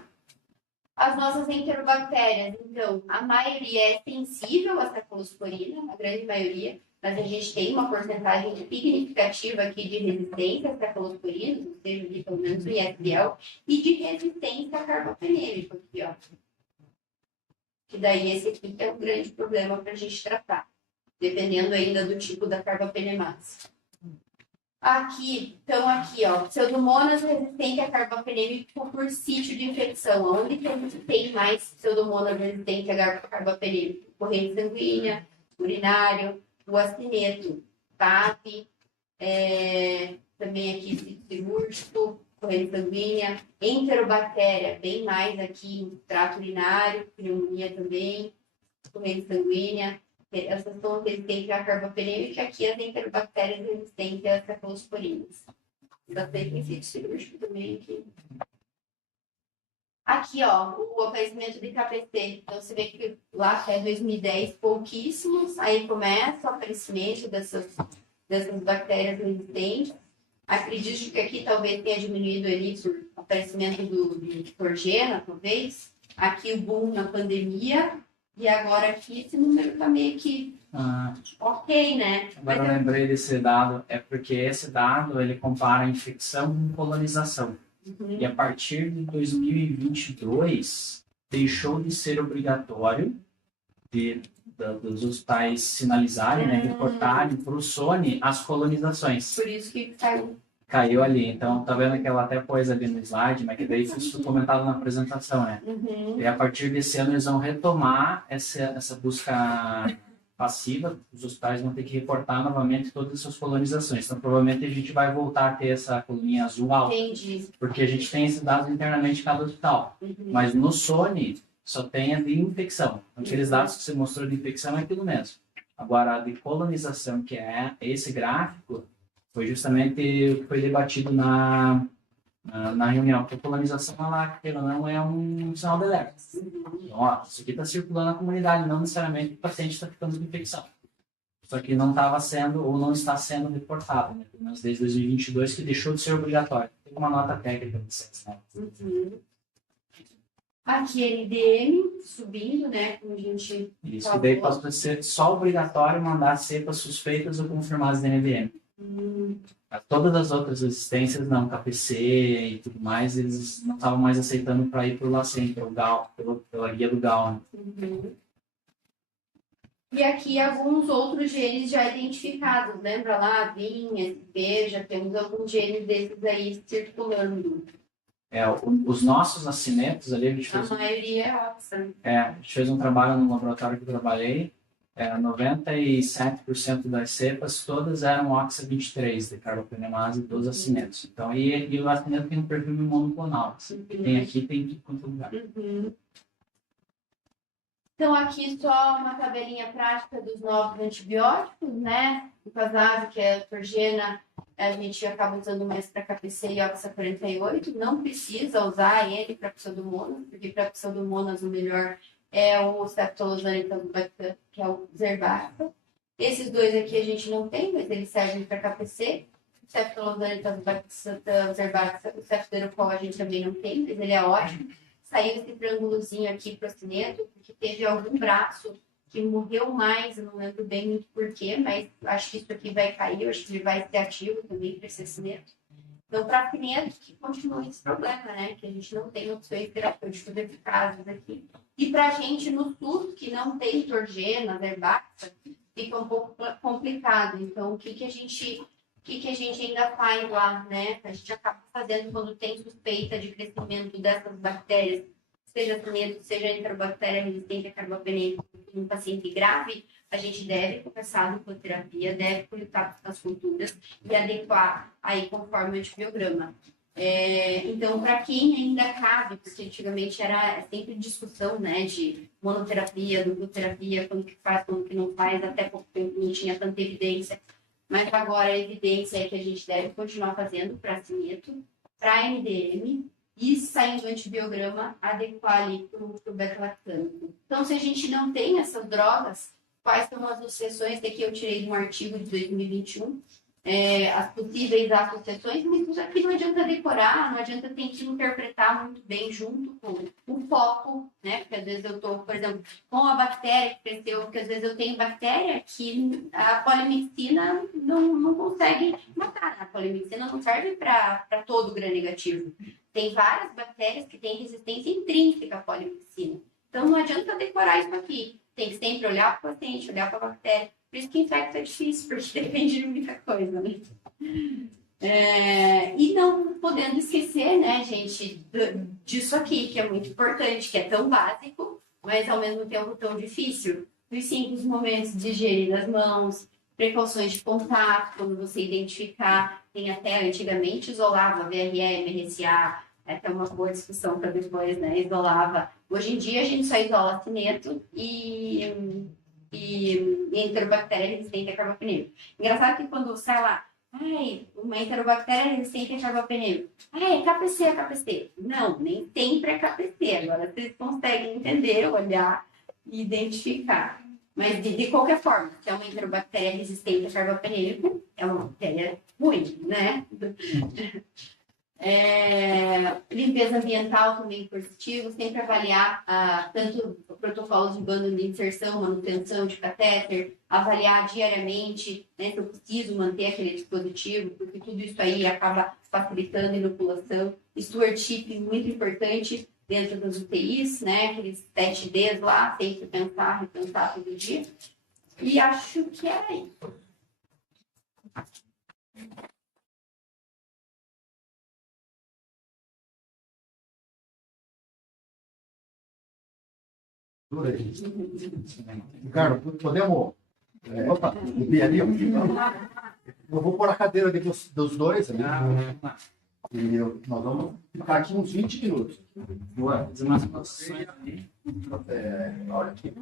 As nossas enterobactérias, então, a maioria é sensível à cefalosporina, a grande maioria, mas a gente tem uma porcentagem significativa aqui de resistência à cefalosporina, ou seja, ali pelo menos o ISBL, e de resistência a carbapenêmico aqui, ó. Que daí esse aqui que é um grande problema para a gente tratar, dependendo ainda do tipo da carbapenemase. Aqui, então aqui, ó, pseudomonas resistente a carbapenêmico por sítio de infecção. Onde que a gente tem mais pseudomonas resistente a carbapenêmico? Corrente sanguínea, urinário, o acineto, TAP, também aqui sítio cirúrgico, corrente sanguínea, enterobactéria, bem mais aqui no trato urinário, pneumonia também, corrente sanguínea. Essas são resistentes à carbapenêmica, aqui as enterobactérias resistentes às cefalosporinas. Bastante em sítio cirúrgico também aqui. Aqui, ó, o aparecimento de KPC. Então, você vê que lá até 2010, pouquíssimos, aí começa o aparecimento dessas bactérias resistentes. Acredito que aqui talvez tenha diminuído ali por aparecimento de Torgena, talvez. Aqui o boom na pandemia. E agora aqui esse número está meio que ok, né? Agora eu lembrei desse dado, é porque esse dado ele compara a infecção com colonização. Uhum. E a partir de 2022 deixou de ser obrigatório dos hospitais sinalizarem, né, reportarem para o SONI as colonizações. Por isso que saiu. Caiu ali. Então, tá vendo que ela até pôs ali no slide, mas que daí isso foi comentado na apresentação, né? Uhum. E a partir desse ano eles vão retomar essa busca passiva, os hospitais vão ter que reportar novamente todas as suas colonizações. Então, provavelmente a gente vai voltar a ter essa coluninha azul alta. Entendi. Porque a gente tem esses dados internamente em cada hospital. Uhum. Mas no SONI só tem a de infecção. Aqueles dados que você mostrou de infecção é aquilo mesmo. Agora, a de colonização, que é esse gráfico, foi justamente o que foi debatido na reunião. Porque a colonização, ela, querendo ou não, é um sinal de alerta. Então, ó, isso aqui está circulando na comunidade, não necessariamente o paciente está ficando de infecção. Só que não estava sendo, ou não está sendo reportado, né? Pelo menos desde 2022, que deixou de ser obrigatório. Tem uma nota técnica de ciência, né? Uhum. Aqui NDM subindo, né? Como a gente Isso, falou. e daí pode ser só obrigatório mandar cepas suspeitas ou confirmadas de NVM. Todas as outras resistências, não, KPC e tudo mais, eles não estavam mais aceitando para ir para o LACEN, pela guia do GAL. Né? Uhum. E aqui alguns outros genes já identificados, lembra lá, VIN, SP, já temos alguns genes desses aí circulando. Os nossos acinetos ali, a gente fez, maioria é Oxfam. a gente fez um trabalho no laboratório que eu trabalhei, 97% das cepas, todas eram OXA23, de carbapenemase dos acinetos. Então, e o acineto tem um perfil monoclonal. Tem aqui, tem em quanto lugar. Uhum. Então, aqui só uma tabelinha prática dos novos antibióticos, né? O Casase, que é a Torgena, a gente acaba usando mais para KPC e OXA48. Não precisa usar ele para pseudomonas, porque para pseudomonas o melhor é o Ceftolozane, que é o Zerbaxa. Esses dois aqui a gente não tem, mas eles servem para KPC. O Ceftolozane, o Zerbaxa, o Cefderocol a gente também não tem, mas ele é ótimo. Saiu esse triângulozinho aqui para o acineto, porque teve algum braço que morreu mais, eu não lembro bem muito porquê, mas acho que isso aqui vai cair, eu acho que ele vai ser ativo também para esse acineto. Então, para acineto, que continua esse problema, né? Que a gente não tem opções terapêuticas eficazes aqui. E para a gente, no SUS, que não tem Torgena, Zerbaxa, fica um pouco complicado. Então, o que a gente ainda faz lá, né? A gente acaba fazendo quando tem suspeita de crescimento dessas bactérias, seja acineto, seja enterobactéria resistente a carbapenêmico, em um paciente grave, a gente deve começar a nucleoterapia, deve coletar as culturas e adequar aí conforme o antibiograma. Então, para quem ainda cabe, porque antigamente era sempre discussão, né, de monoterapia, duploterapia, quando que faz, quando que não faz, até pouco tempo não tinha tanta evidência. mas agora a evidência é que a gente deve continuar fazendo para cineto, para MDM, e saindo o antibiograma, adequar ali para o beta-lactâmico. Então, se a gente não tem essas drogas, quais são as associações? Daqui eu tirei de um artigo de 2021, as possíveis associações, mas isso aqui não adianta decorar, não adianta ter que interpretar muito bem junto com o foco, né? Porque às vezes eu estou, por exemplo, com a bactéria que cresceu, porque às vezes eu tenho bactéria que a polimixina não consegue matar. A polimixina não serve para todo gram-negativo. Tem várias bactérias que têm resistência intrínseca à polimixina. Então não adianta decorar isso aqui. Tem que sempre olhar para o paciente, olhar para a bactéria. Por isso que infecto é difícil, porque depende de muita coisa, né? E não podendo esquecer, né, gente, disso aqui, que é muito importante, que é tão básico, mas ao mesmo tempo tão difícil. Os simples momentos de higiene das mãos, precauções de contato, quando você identificar, tem até antigamente isolava VRM, RSA, até uma boa discussão para depois, né, isolava. Hoje em dia a gente só isola cineto e enterobactéria resistente a carbapenem. Engraçado que quando sai lá, uma enterobactéria resistente a carbapenem. É KPC. Não, nem sempre é KPC. Agora vocês conseguem entender, olhar e identificar. Mas de qualquer forma, se é uma enterobactéria resistente a carbapenem, é uma bactéria ruim, né? Limpeza ambiental também positivo, sempre avaliar tanto protocolos de bando de inserção, manutenção de catéter, avaliar diariamente, né, se eu preciso manter aquele dispositivo, porque tudo isso aí acaba facilitando a inoculação. Stewardship, muito importante dentro das UTIs, né, aqueles 7 Ds lá, sempre pensar, repensar todo dia. E acho que é isso. Ricardo, podemos. Opa, subir ali. Eu vou pôr a cadeira dos dois ali. E nós vamos ficar aqui uns 20 minutos. Boa, fazer umas posições ali. Olha aqui.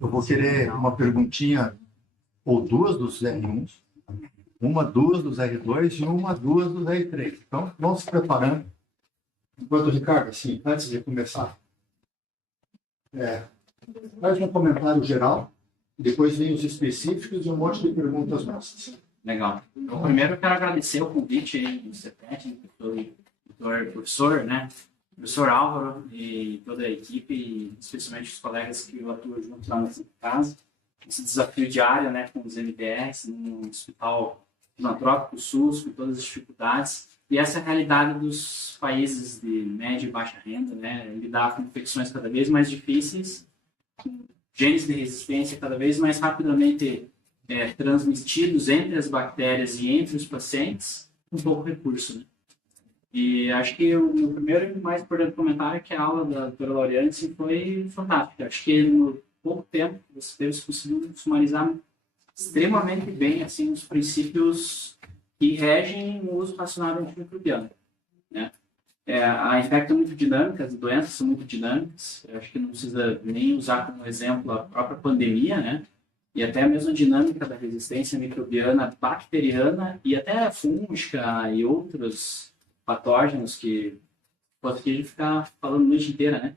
Eu vou querer uma perguntinha ou duas dos R1s, duas dos R2 e duas dos R3. Então, vamos se preparando. Enquanto o Ricardo, assim, antes de começar, faz um comentário geral, depois vem os específicos e um monte de perguntas nossas. Legal. Então, primeiro eu quero agradecer o convite aí do CEPET, do professor, né? Professor Álvaro e toda a equipe, especialmente os colegas que eu atuo junto lá nessa casa. Esse desafio diário, né, com os MDRs, no hospital filantrópico SUS, com todas as dificuldades. E essa é a realidade dos países de média e baixa renda, né? Lidar com infecções cada vez mais difíceis, genes de resistência cada vez mais rapidamente transmitidos entre as bactérias e entre os pacientes, com pouco recurso, né? E acho que o meu primeiro e mais importante comentário é que a aula da doutora Lauriane foi fantástica. Acho que no pouco tempo você conseguiu sumarizar extremamente bem assim, os princípios que regem o uso racional do antimicrobiano, né? A infecção é muito dinâmica, as doenças são muito dinâmicas. Eu acho que não precisa nem usar como exemplo a própria pandemia, né? E até mesmo a dinâmica da resistência microbiana, bacteriana e até fúngica e outros patógenos que pode ficar falando a noite inteira, né?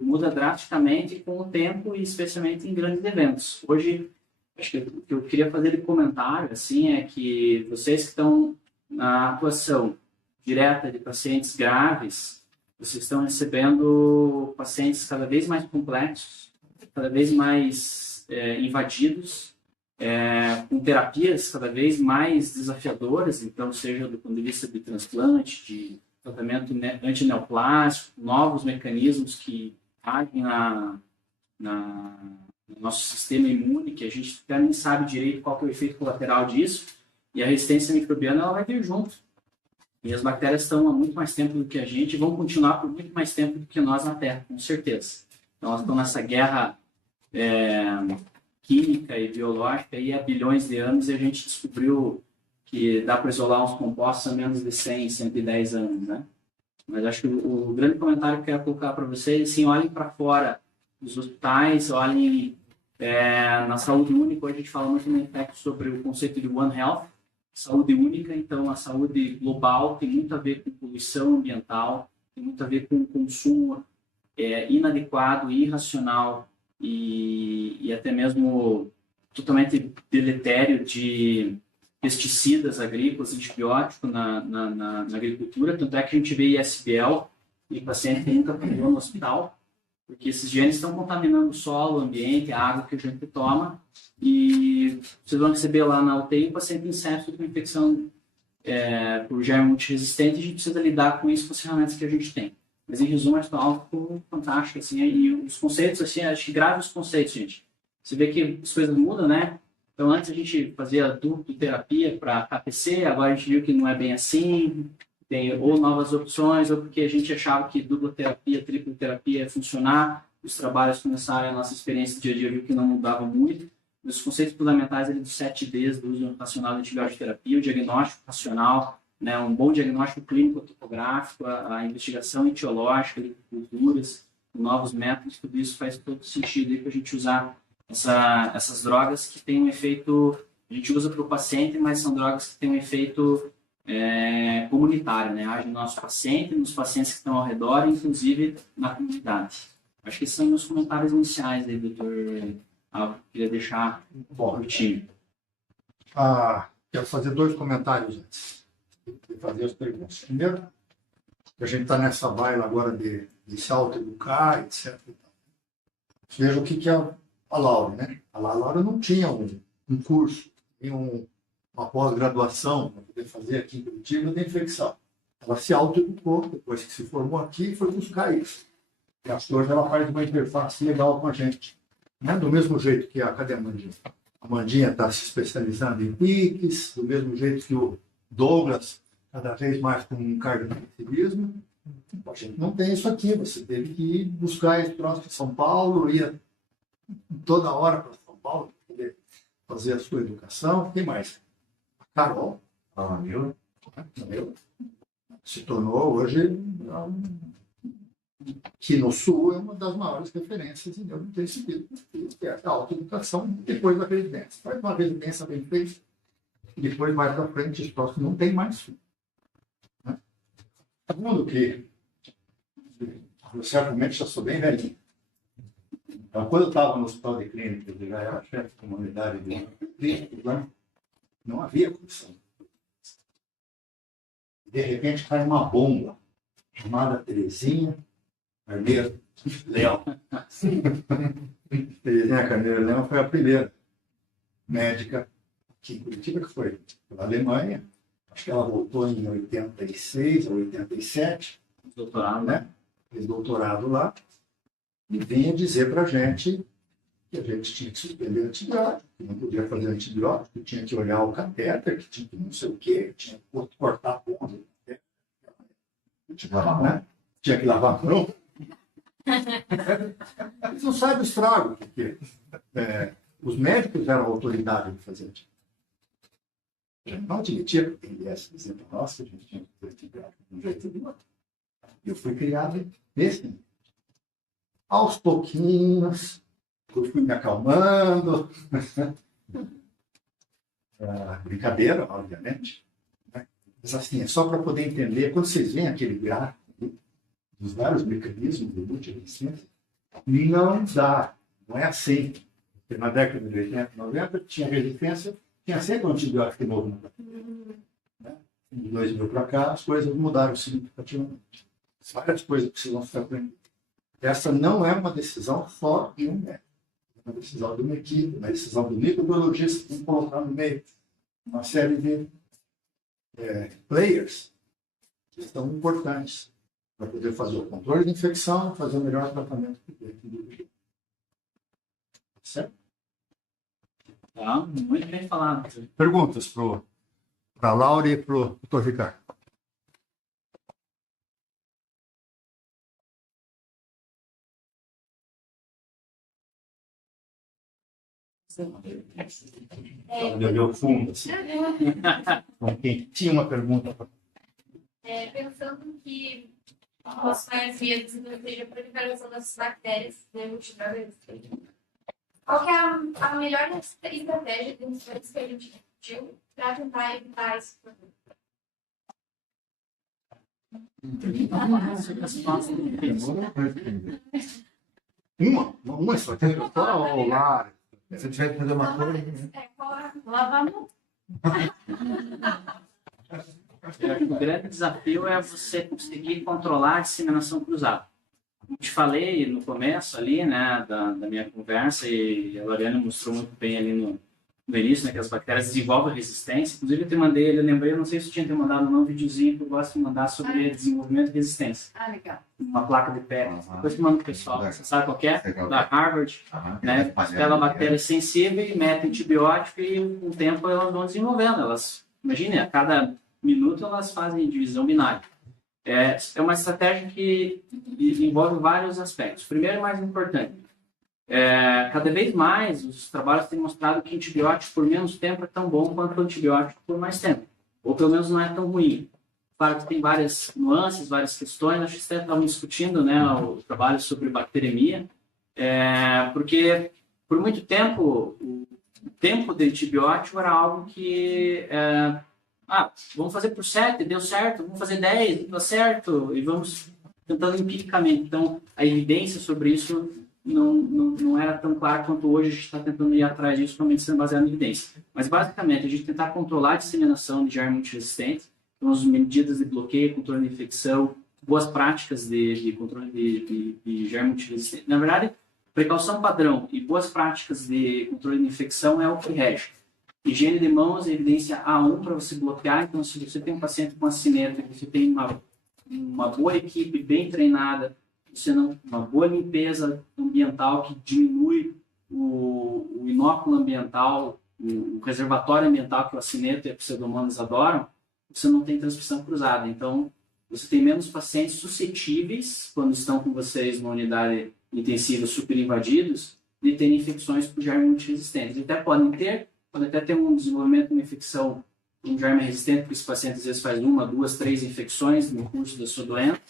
Muda drasticamente com o tempo e especialmente em grandes eventos. Hoje, acho que o que eu queria fazer de comentário assim, é que vocês que estão na atuação direta de pacientes graves, vocês estão recebendo pacientes cada vez mais complexos, cada vez mais invadidos, com terapias cada vez mais desafiadoras, então seja do ponto de vista de transplante, de tratamento antineoplásico, novos mecanismos que agem no nosso sistema imune, que a gente até nem sabe direito qual que é o efeito colateral disso, e a resistência microbiana ela vai vir junto. E as bactérias estão há muito mais tempo do que a gente e vão continuar por muito mais tempo do que nós na Terra, com certeza. Então, elas estão nessa guerra química e biológica aí há bilhões de anos e a gente descobriu que dá para isolar uns compostos a menos de 100, 110 anos, né? Mas acho que o grande comentário que eu quero colocar para vocês, assim, olhem para fora os hospitais olhem na saúde única. Hoje a gente fala muito no impacto sobre o conceito de One Health, saúde única. Então, a saúde global tem muito a ver com poluição ambiental, tem muito a ver com consumo inadequado, irracional e até mesmo totalmente deletério de pesticidas agrícolas, antibióticos na agricultura. Tanto é que a gente vê ISBL e paciente que nunca pegou no hospital, porque esses genes estão contaminando o solo, o ambiente, a água que a gente toma, e vocês vão receber lá na UTI um paciente inseto com infecção por germe multiresistente, e a gente precisa lidar com isso com as ferramentas que a gente tem. Mas, em resumo, a aula ficou fantástica, assim, e os conceitos, assim, acho que grave os conceitos, gente. Você vê que as coisas mudam, né? Então, antes a gente fazia duplo terapia para KPC, agora a gente viu que não é bem assim, tem ou novas opções, ou porque a gente achava que dupla terapia, tripla terapia ia funcionar, os trabalhos começaram, a nossa experiência do dia a dia viu que não mudava muito. Os conceitos fundamentais dos 7 Ds do uso racional de antibiótico terapia, o diagnóstico racional, né, um bom diagnóstico clínico topográfico, a investigação etiológica de culturas, novos métodos, tudo isso faz todo sentido para a gente usar essas drogas que têm um efeito, a gente usa para o paciente, mas são drogas que têm um efeito comunitário, né? Age no nosso paciente, nos pacientes que estão ao redor, inclusive na comunidade. Acho que esses são meus comentários iniciais aí, doutor. Queria deixar curtinho. Quero fazer 2 comentários antes de fazer as perguntas. Primeiro, a gente está nessa baila agora de se autoeducar, etc. Veja o que é a Laura, né? A Laura não tinha um curso, tinha uma pós-graduação para poder fazer aqui em Curitiba de infecção. Ela se autoeducou, depois que se formou aqui, foi buscar isso. E hoje ela faz uma interface legal com a gente. Né? Do mesmo jeito que cadê a Mandinha? A Mandinha está se especializando em PICs, do mesmo jeito que o Douglas, cada vez mais com um cardiovascularismo. A gente não tem isso aqui, você teve que ir buscar esse troço de São Paulo, ia toda hora para São Paulo para poder fazer a sua educação. Quem mais? A Carol, se tornou hoje, que no Sul é uma das maiores referências em neurointensivismo, que é a autoeducação depois da residência. Faz uma residência bem feita, e depois mais para frente, os próximos não tem mais fim. Né? Segundo que, eu certamente já sou bem velhinho. Então, quando eu estava no hospital de clínica, eu já era chefe de comunidade de clínica, né? Não havia condição. De repente cai uma bomba chamada Terezinha Carneiro Leão. Terezinha Carneiro Leão foi a primeira médica aqui em Curitiba, que foi pela Alemanha. Acho que ela voltou em 86 ou 87. Doutorado, né? Fez doutorado lá. E vinha dizer para a gente que a gente tinha que suspender antibiótico, que não podia fazer antibiótico, que tinha que olhar o catéter, que tinha que não sei o quê, que tinha que cortar a ponta do catéter, né? Tinha que lavar a mão. Eles não sabem o estrago, porque os médicos eram a autoridade de fazer antibiótico. Não admitia que tem essa dizendo para nós que a gente tinha que fazer antibiótico de um jeito ou de outro. Eu fui criado nesse nível. Aos pouquinhos, eu fui me acalmando. Brincadeira, obviamente. Né? Mas assim, é só para poder entender, quando vocês veem aquele gráfico dos vários mecanismos de multiresistência, não dá, não é assim. Porque na década de 80, 90, tinha resistência, tinha sempre um antibiótico novo. Né? De 2000 para cá, as coisas mudaram significativamente. Várias coisas precisam ser aprendidas. Essa não é uma decisão só de um médico. É uma decisão de uma equipe, uma decisão do microbiologista, que tem que colocar no meio uma série de players que são importantes para poder fazer o controle de infecção, fazer o melhor tratamento possível. Certo? Tá, muito bem falado. Perguntas para a Laura e para o Dr. Ricardo. Ele olhou fundo, assim. Então, quem tinha uma pergunta? Pensando que Os conhecimentos não seja proliferação das bactérias, né, multidrogas. Qual que é a melhor estratégia de instrumentos que a gente discutiu para tentar evitar isso? Uma estratégia só ou lá? Se tiver que fazer uma coisa. Lavar a mão. O grande desafio é você conseguir controlar a disseminação cruzada. Como te falei no começo ali, né, da minha conversa, e a Loriane mostrou muito bem ali no início, né, que as bactérias desenvolvem resistência. Inclusive, eu te mandei, eu lembrei, eu não sei se eu tinha te mandado um videozinho que eu gosto de mandar sobre desenvolvimento e resistência. Legal. Uma placa de pele. Depois eu mando pro pessoal. Você sabe qual que é? Da Harvard. Né? Pela bactéria sensível, mete antibiótico e com o tempo elas vão desenvolvendo. Elas, imagine, a cada minuto elas fazem divisão binária. É uma estratégia que envolve vários aspectos. Primeiro, mais importante, cada vez mais os trabalhos têm mostrado que antibiótico por menos tempo é tão bom quanto antibiótico por mais tempo. Ou pelo menos não é tão ruim. Claro que tem várias nuances, várias questões. Acho que vocês estavam discutindo, né, o trabalho sobre bacteremia, porque por muito tempo o tempo de antibiótico era algo que vamos fazer por 7, deu certo, vamos fazer 10, deu certo, e vamos tentando empiricamente. Então, a evidência sobre isso não era tão clara quanto hoje. A gente está tentando ir atrás disso com a medicina baseada em evidência. Mas, basicamente, a gente tentar controlar a disseminação de germes multiresistentes, então, as medidas de bloqueio, controle de infecção, boas práticas de controle de germes multiresistentes. Na verdade, precaução padrão e boas práticas de controle de infecção é o que rege. Higiene de mãos é evidência A1 para você bloquear. Então, se você tem um paciente com acineta, você tem uma boa equipe bem treinada, uma boa limpeza ambiental que diminui o inóculo ambiental, o reservatório ambiental que o acineta e a pseudomonas adoram, você não tem transmissão cruzada. Então, você tem menos pacientes suscetíveis, quando estão com vocês numa unidade intensiva super invadidos, de terem infecções por germes multiresistentes. Até pode até ter um desenvolvimento de uma infecção, um germe resistente, porque esse paciente às vezes faz 1, 2, 3 infecções no curso da sua doença,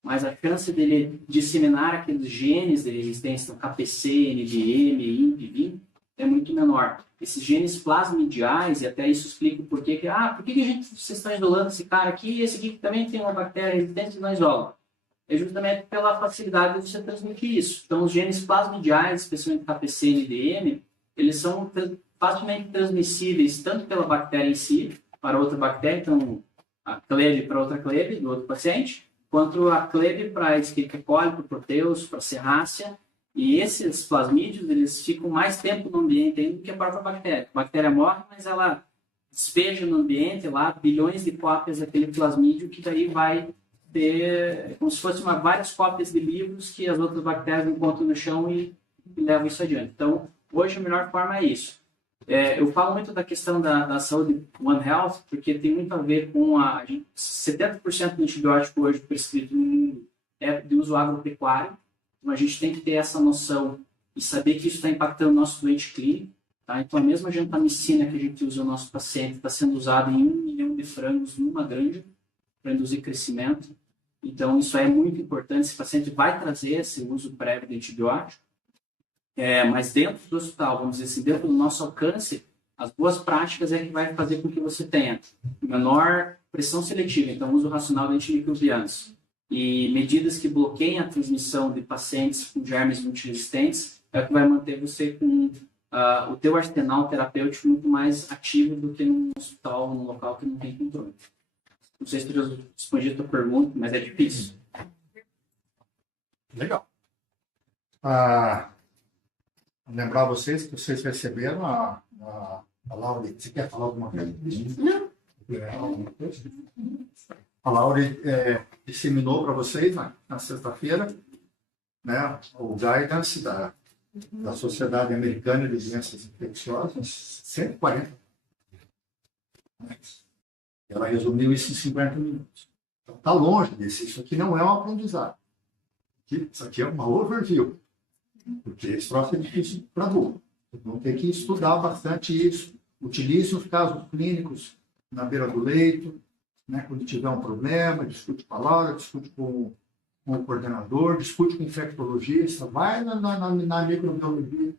mas a chance dele disseminar aqueles genes de resistência, então KPC, NDM, INP, VIM, é muito menor. Esses genes plasmidiais, e até isso explica o porquê que, por que vocês estão isolando esse cara aqui e esse aqui que também tem uma bactéria resistente e não isola? É justamente pela facilidade de você transmitir isso. Então, os genes plasmidiais, especialmente KPC e NDM, eles são facilmente transmissíveis tanto pela bactéria em si, para outra bactéria, então a Klebe para outra Klebe, do outro paciente, quanto a Klebe para Escherichia coli, para o Proteus, para a Serrácea. E esses plasmídios, eles ficam mais tempo no ambiente ainda do que a própria bactéria. A bactéria morre, mas ela despeja no ambiente lá bilhões de cópias daquele plasmídio, que daí vai ter como se fosse várias cópias de livros que as outras bactérias encontram no chão e levam isso adiante. Então, hoje a melhor forma é isso. Eu falo muito da questão da saúde One Health, porque tem muito a ver com 70% do antibiótico hoje prescrito no mundo é de uso agropecuário. Então, a gente tem que ter essa noção e saber que isso está impactando o nosso doente clínico. Tá? Então, a mesma gentamicina que a gente usa no nosso paciente está sendo usada em 1 milhão de frangos numa granja para induzir crescimento. Então, isso é muito importante. Esse paciente vai trazer esse uso prévio de antibiótico. Mas dentro do hospital, vamos dizer assim, dentro do nosso alcance, as boas práticas é que vai fazer com que você tenha menor pressão seletiva, então uso racional de antimicrobianos, e medidas que bloqueiem a transmissão de pacientes com germes multiresistentes, é o que vai manter você com o teu arsenal terapêutico muito mais ativo do que num hospital, num local que não tem controle. Não sei se eu já respondi a tua pergunta, mas é difícil. Legal. Lembrar vocês que vocês receberam a Laura. Você quer falar alguma coisa? Não. Alguma coisa? A Laura disseminou para vocês na sexta-feira, né, o guidance da Sociedade Americana de Doenças Infecciosas, 140. Ela resumiu isso em 50 minutos. Então, está longe disso. Isso aqui não é um aprendizado. Isso aqui é uma overview. Porque esse troço é difícil para burro. Vão ter que estudar bastante isso. Utilize os casos clínicos na beira do leito, né, quando tiver um problema, discute com a Laura, discute com com o coordenador, discute com o infectologista, vai na microbiologia,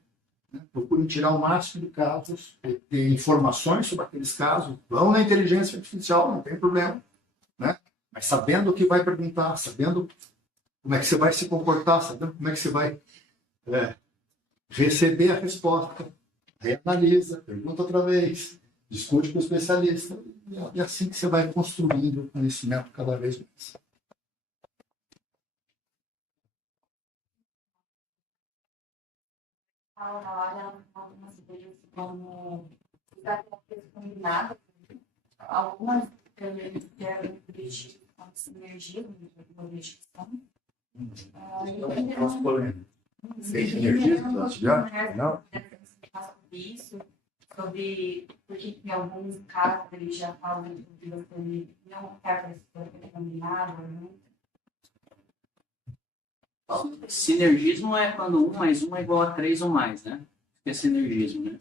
né? Procure tirar o máximo de casos, ter informações sobre aqueles casos, vão na inteligência artificial, não tem problema, né? Mas sabendo o que vai perguntar, sabendo como é que você vai se comportar, sabendo como é que você vai receber a resposta, reanalisa, pergunta outra vez, discute com o especialista, e é assim que você vai construindo o conhecimento cada vez mais. Na hora, algumas vezes, como terapias combinadas, algumas com sinergia, Posso pôr sem sinergia do antibiótico? Não? sobre isso, sobre porque em alguns casos eles já falam que você não quer ser combinado, não. Sinergismo é quando 1 mais 1 é igual a 3 ou mais, né? É sinergismo, né?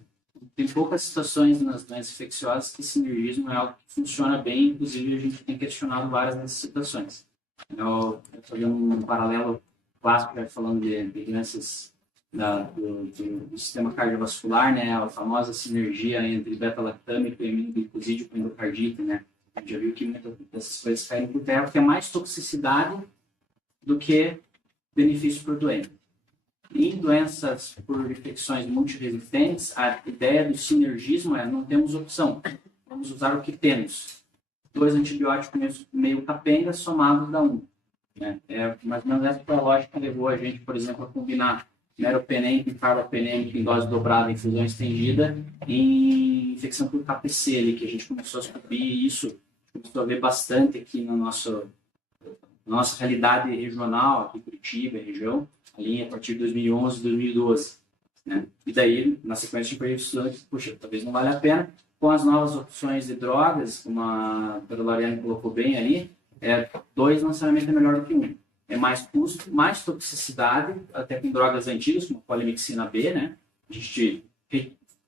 Tem poucas situações nas doenças infecciosas que sinergismo é algo que funciona bem, inclusive a gente tem questionado várias dessas situações. Eu estou vendo um paralelo clássico, falando de doenças do sistema cardiovascular, né? A famosa sinergia entre beta-lactâmico e aminoglicosídeo com endocardite, né? A gente já viu que muitas dessas coisas caem por terra, porque é mais toxicidade do que benefício para o doente. Em doenças por infecções multiresistentes, a ideia do sinergismo é não temos opção, vamos usar o que temos. 2 antibióticos meio capenga somados dá 1. Né? É mais ou menos essa lógica que levou a gente, por exemplo, a combinar meropenem e carbapenem em dose dobrada, infusão estendida, em infecção por KPC, ali, que a gente começou a descobrir isso, começou a ver bastante aqui na nossa realidade regional, aqui em Curitiba, região, ali a partir de 2011, 2012. Né? E daí, na sequência, a gente foi estudando que, puxa, talvez não vale a pena. Com as novas opções de drogas, como a doutora Lariane colocou bem ali, 2 não necessariamente é melhor do que 1. É mais custo, mais toxicidade, até com drogas antigas, como a polimixina B, né? A gente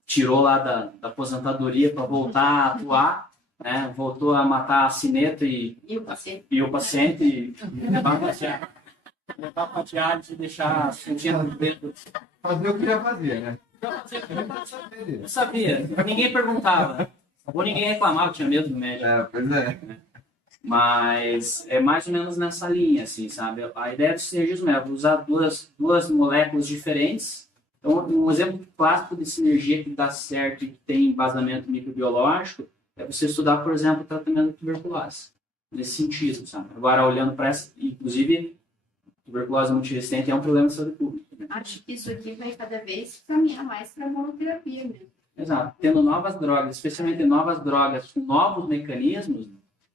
tirou lá da aposentadoria para voltar a atuar, né? Voltou a matar a cineta e o paciente levar pateado e deixar sentindo no dedo. Fazer o que já fazia, né? Eu sabia, ninguém perguntava, ou ninguém reclamava, tinha medo do médico. Pois é. Mas é mais ou menos nessa linha, assim, sabe? A ideia do sinergismo é usar duas moléculas diferentes. Então, um exemplo clássico de sinergia que dá certo e que tem embasamento microbiológico é você estudar, por exemplo, o tratamento de tuberculose. Nesse sentido, sabe? Agora, olhando para essa, inclusive, tuberculose multiresistente é um problema de saúde pública. Né? Acho que isso aqui vai cada vez caminhar mais para a monoterapia mesmo. Exato. Tendo novas drogas, especialmente novas drogas com novos mecanismos,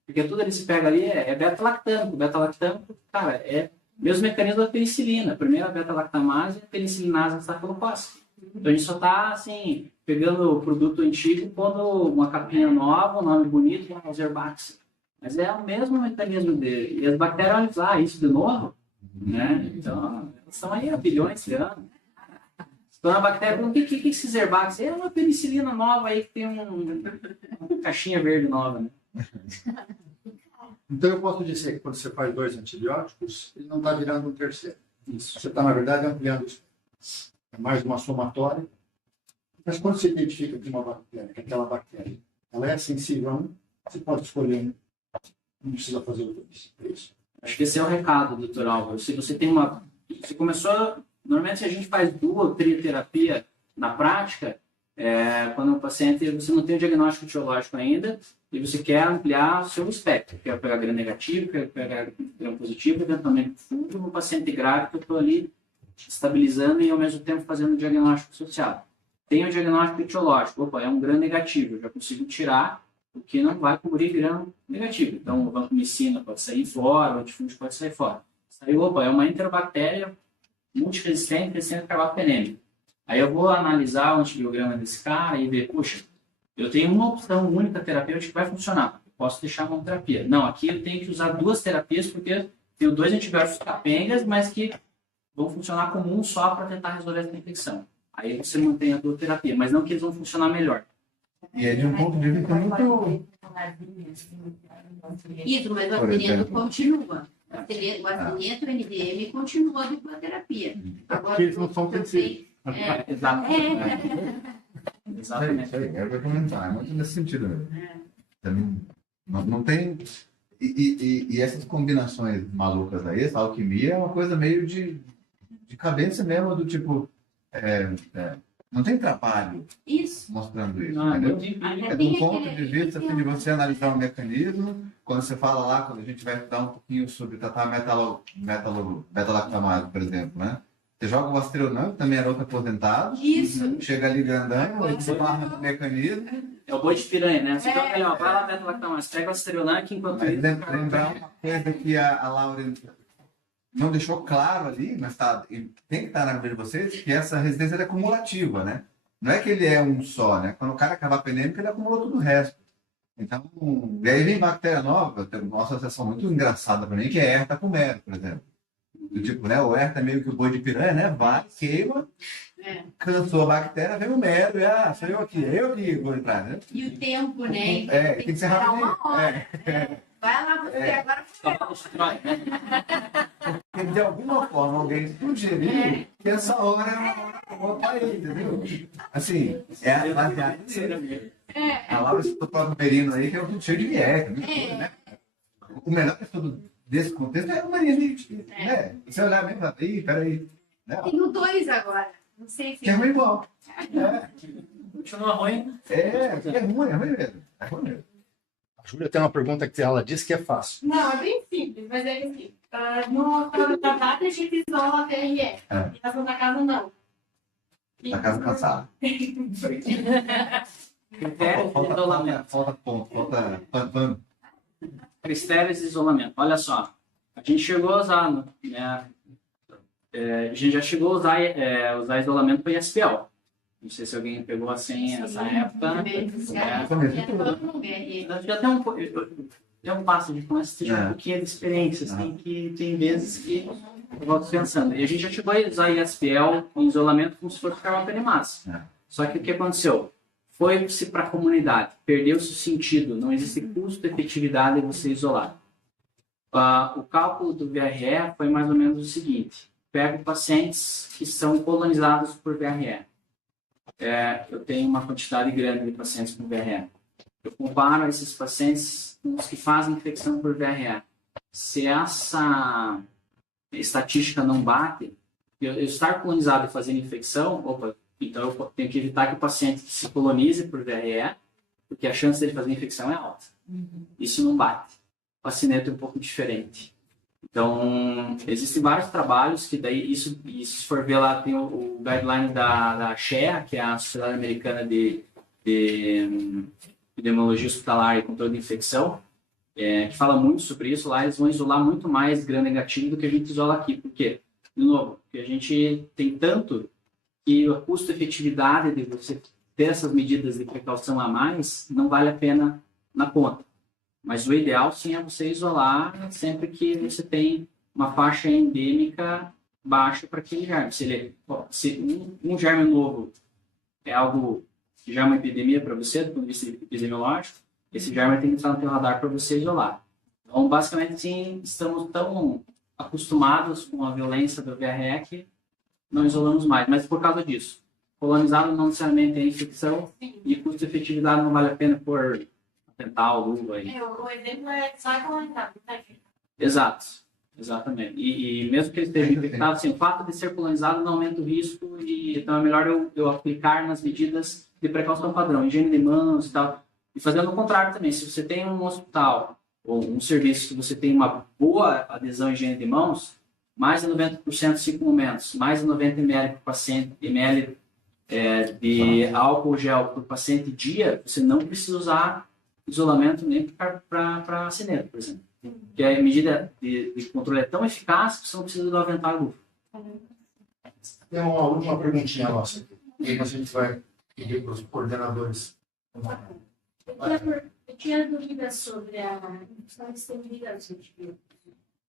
porque tudo ele se pega ali é beta-lactâmico. Beta-lactâmico, cara, é o mesmo mecanismo da penicilina. A primeira beta-lactamase e a penicilinase estafilococci. Então a gente só está, assim, pegando o produto antigo, pondo uma capinha nova, um nome bonito, como Zerbax. Mas é o mesmo mecanismo dele. E as bactérias olham lá, isso de novo? Né? Então, elas estão aí há bilhões de anos. Então a bactéria pergunta, o que é esse Zerbax? É uma penicilina nova aí que tem uma caixinha verde nova, né? Então eu posso dizer que quando você faz 2 antibióticos, ele não está virando um terceiro. Isso. Você está, na verdade, ampliando os. É mais uma somatória. Mas quando você identifica que uma bactéria, que aquela bactéria, ela é sensível a um, você pode escolher um. Não precisa fazer o 2. É isso. Acho que esse é o recado, doutor Álvaro. Se você tem uma... Você começou... Normalmente, se a gente faz 2 ou 3 terapia na prática, quando o paciente... Você não tem o diagnóstico etiológico ainda e você quer ampliar o seu espectro. Quer pegar gram negativo, quer pegar gram positivo, eventualmente fundo no paciente grave que eu estou ali estabilizando e, ao mesmo tempo, fazendo o diagnóstico associado. Tem o diagnóstico etiológico. Opa, é um gram negativo. Eu já consigo tirar o que não vai cobrir gram negativo. Então, o vancomicina pode sair fora, o antifúngico pode sair fora. Aí, opa, é uma enterobactéria multiresistente, resistente carbapenêmica. Aí eu vou analisar o antibiograma desse cara e ver, puxa, eu tenho uma opção única terapêutica que vai funcionar. Eu posso deixar uma terapia. Não, aqui eu tenho que usar 2 terapias porque tenho 2 antibióticos capengas, mas que vão funcionar como um só para tentar resolver essa infecção. Aí você mantém a tua terapia, mas não que eles vão funcionar melhor. E é de um ponto de vista muito... Isso, mas o aspirina continua. O acelento, o NDM continua a dupla terapia. Agora, Porque eles não são tem- Exato. Exatamente. Isso aí, eu vou comentar, é muito nesse sentido mesmo. Também não tem. E essas combinações malucas aí, essa alquimia é uma coisa meio de cabeça mesmo, do tipo. Não tem trabalho Isso. mostrando isso, Não, é entendeu? muito empírico. É de um ponto de vista assim, de você analisar o mecanismo, quando você fala lá, quando a gente vai estudar um pouquinho sobre tratar beta-lactamase, por exemplo, né? Você joga o astronauta, que também era outro aposentado, Isso. chega ali grandão, ele se barra no mecanismo, É o boi de piranha, né? Você troca ali, ó, vai lá, beta-lactamase, pega o Asterionac, enquanto mas isso... lembrar uma coisa que a Laura não deixou claro ali, mas tem que estar na vida de vocês, que essa resistência é cumulativa, né? Não é que ele é um só, né? Quando o cara acabar penêmico, ele acumulou tudo o resto. Então, e aí vem bactéria nova, tem uma associação muito engraçada para mim, que é Herta com mero, por exemplo. Do tipo, né? O Herta é meio que o boi de piranha, né? Vai, queima, cansou a bactéria, vem o mero, sou eu que vou entrar, né? E o tempo, né? Tem que ser esperar rapidinho. uma hora. Vai lá, você agora. Porque de alguma forma alguém sugerir que essa hora é uma hora boa para ele, entendeu? Assim, a baseada a Laura citou o próprio Perino aí, que é um cheio de viés, né? O melhor de tudo desse contexto é o Maria Leite, né? Você olhar mesmo, peraí, né? Tem o 2 agora. Não sei se. Que é ruim igual. Continua ruim. É ruim mesmo. É ruim mesmo. A Júlia tem uma pergunta que ela disse que é fácil. Não, é bem simples, mas é que assim, no trabalho a gente isola a TRE, e na Santa Casa não. Na casa cansada. Critérios de isolamento. Falta ponto, falta pano. Critérios de isolamento. Olha só, a gente chegou a usar, né? A gente já chegou a usar isolamento para ISPL. Não sei se alguém pegou a senha nessa época. Já tem um passo de começa a ter um pouquinho de experiência. Tem vezes que eu volto pensando. E a gente já chegou a usar ISPL em isolamento como se fosse carbapenemase. Só que o que aconteceu? Foi-se para a comunidade, perdeu-se o sentido, não existe custo-efetividade em você isolar. O cálculo do VRE foi mais ou menos o seguinte: pego pacientes que são colonizados por VRE. Eu tenho uma quantidade grande de pacientes com VRE. Eu comparo esses pacientes com os que fazem infecção por VRE. Se essa estatística não bate, eu estar colonizado e fazendo infecção, então eu tenho que evitar que o paciente se colonize por VRE, porque a chance dele fazer infecção é alta. Isso não bate. O acineto é um pouco diferente. Então, existem vários trabalhos que daí, isso se for ver lá, tem o guideline da SHEA, que é a Sociedade Americana de Epidemiologia Hospitalar e Controle de Infecção, que fala muito sobre isso. Lá eles vão isolar muito mais gram negativo do que a gente isola aqui. Por quê? De novo, porque a gente tem tanto que a custo-efetividade de você ter essas medidas de precaução a mais não vale a pena na conta. Mas o ideal, sim, é você isolar sempre que você tem uma faixa endêmica baixa para aquele germe. Se um germe novo é algo que já é uma epidemia para você, do ponto de vista epidemiológico, esse germe tem que estar no teu radar para você isolar. Então, basicamente, sim, estamos tão acostumados com a violência do VRE que não isolamos mais. Mas por causa disso, colonizado não necessariamente é infecção e custo-efetividade não vale a pena por dental, luva. O exemplo é só colonizado, né? Exatamente. E mesmo que ele esteja infectado, assim, o fato de ser colonizado não aumenta o risco, e então é melhor eu aplicar nas medidas de precaução padrão, higiene de mãos e tal. E fazendo o contrário também, se você tem um hospital ou um serviço que você tem uma boa adesão à higiene de mãos, mais de 90% 5 momentos, mais de 90 ml por paciente, de álcool gel por paciente dia, você não precisa usar isolamento nem para acineto, por exemplo. Porque a medida de controle é tão eficaz que você não precisa do avental e luva. Tem uma última perguntinha nossa aqui. E aí a gente vai pedir para os coordenadores. Eu tinha dúvida sobre a questão de esterilidade científica.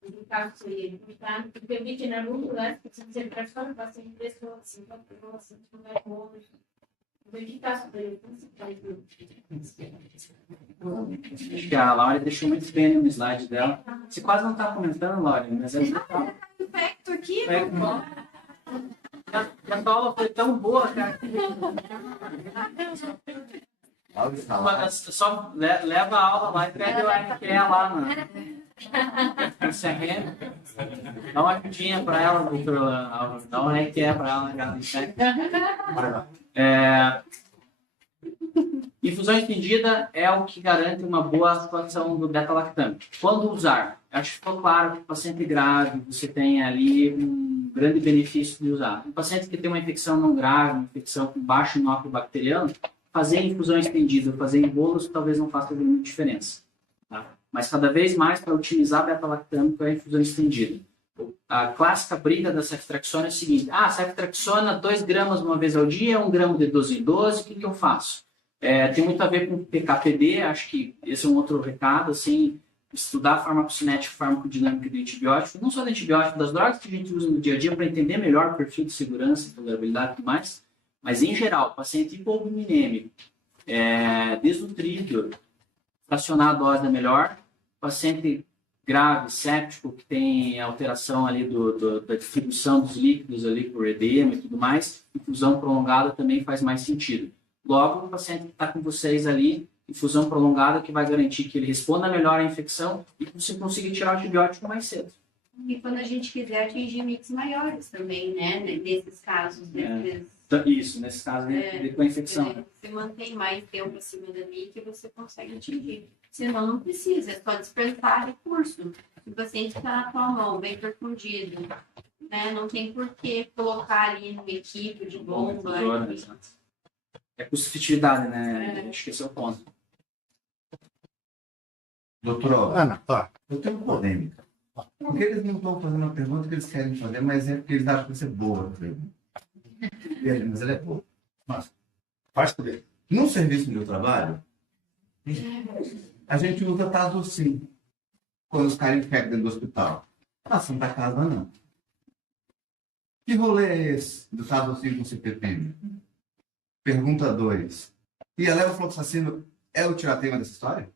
No caso, seria limitado, porque eu vi que na lula, né, você precisa dizer para fora, paciente pessoa, assim, não é bom. Acho que a Laura deixou muito bem no slide dela. Você quase não está comentando, Laura, mas é legal. Infecto aqui. A tua aula foi tão boa, cara. Só leva a aula lá e pega o RQE lá no CRM. Dá uma ajudinha para ela, doutora. Dá um RQE para ela na infusão estendida é o que garante uma boa atuação do beta-lactam. Quando usar? Acho que ficou claro que o paciente grave, você tem ali um grande benefício de usar. Um paciente que tem uma infecção não grave, uma infecção com baixo inóculo bacteriano, fazer infusão estendida, fazer em bolos, talvez não faça muita diferença. Tá? Mas cada vez mais, para otimizar beta-lactam, é a infusão estendida. A clássica briga da ceftriaxona é a seguinte: ceftriaxona 2 gramas uma vez ao dia, 1 grama de 12 em 12, o que eu faço? Tem muito a ver com PKPD, acho que esse é um outro recado, assim, estudar a farmacocinética e farmacodinâmica do antibiótico, não só do antibiótico, das drogas que a gente usa no dia a dia para entender melhor o perfil de segurança, tolerabilidade e tudo mais, mas em geral, paciente hipoalbuminêmico, desnutrido, fracionar a dose é melhor, paciente grave, séptico, que tem alteração ali da distribuição dos líquidos ali por edema e tudo mais, infusão prolongada também faz mais sentido. Logo, o paciente que está com vocês ali, infusão prolongada que vai garantir que ele responda melhor à infecção e que você consiga tirar o antibiótico mais cedo. E quando a gente quiser atingir mix maiores também, né? Nesses casos. Isso, nesse caso, com a infecção. Você mantém mais tempo acima da MIC e você consegue atingir. Senão não precisa, é só dispensar recurso. Se o paciente está na tua mão, bem perfundido, né? Não tem por que colocar ali no equipe de bomba. É custo-efetividade, né? Acho que esse é o ponto. Doutor, Ana, tá. eu tenho polêmica. Porque eles não estão fazendo uma pergunta que eles querem fazer, mas é porque eles acham que vai ser boa. Mas ela é boa. Mas, faz por ele. No serviço onde eu trabalho, a gente usa Tazocin quando os caras infectam dentro do hospital. Na Santa Casa, não. Que rolê é esse do Tazocin com CPPM? Pergunta 2. E a levofloxacino é o tiratema dessa história?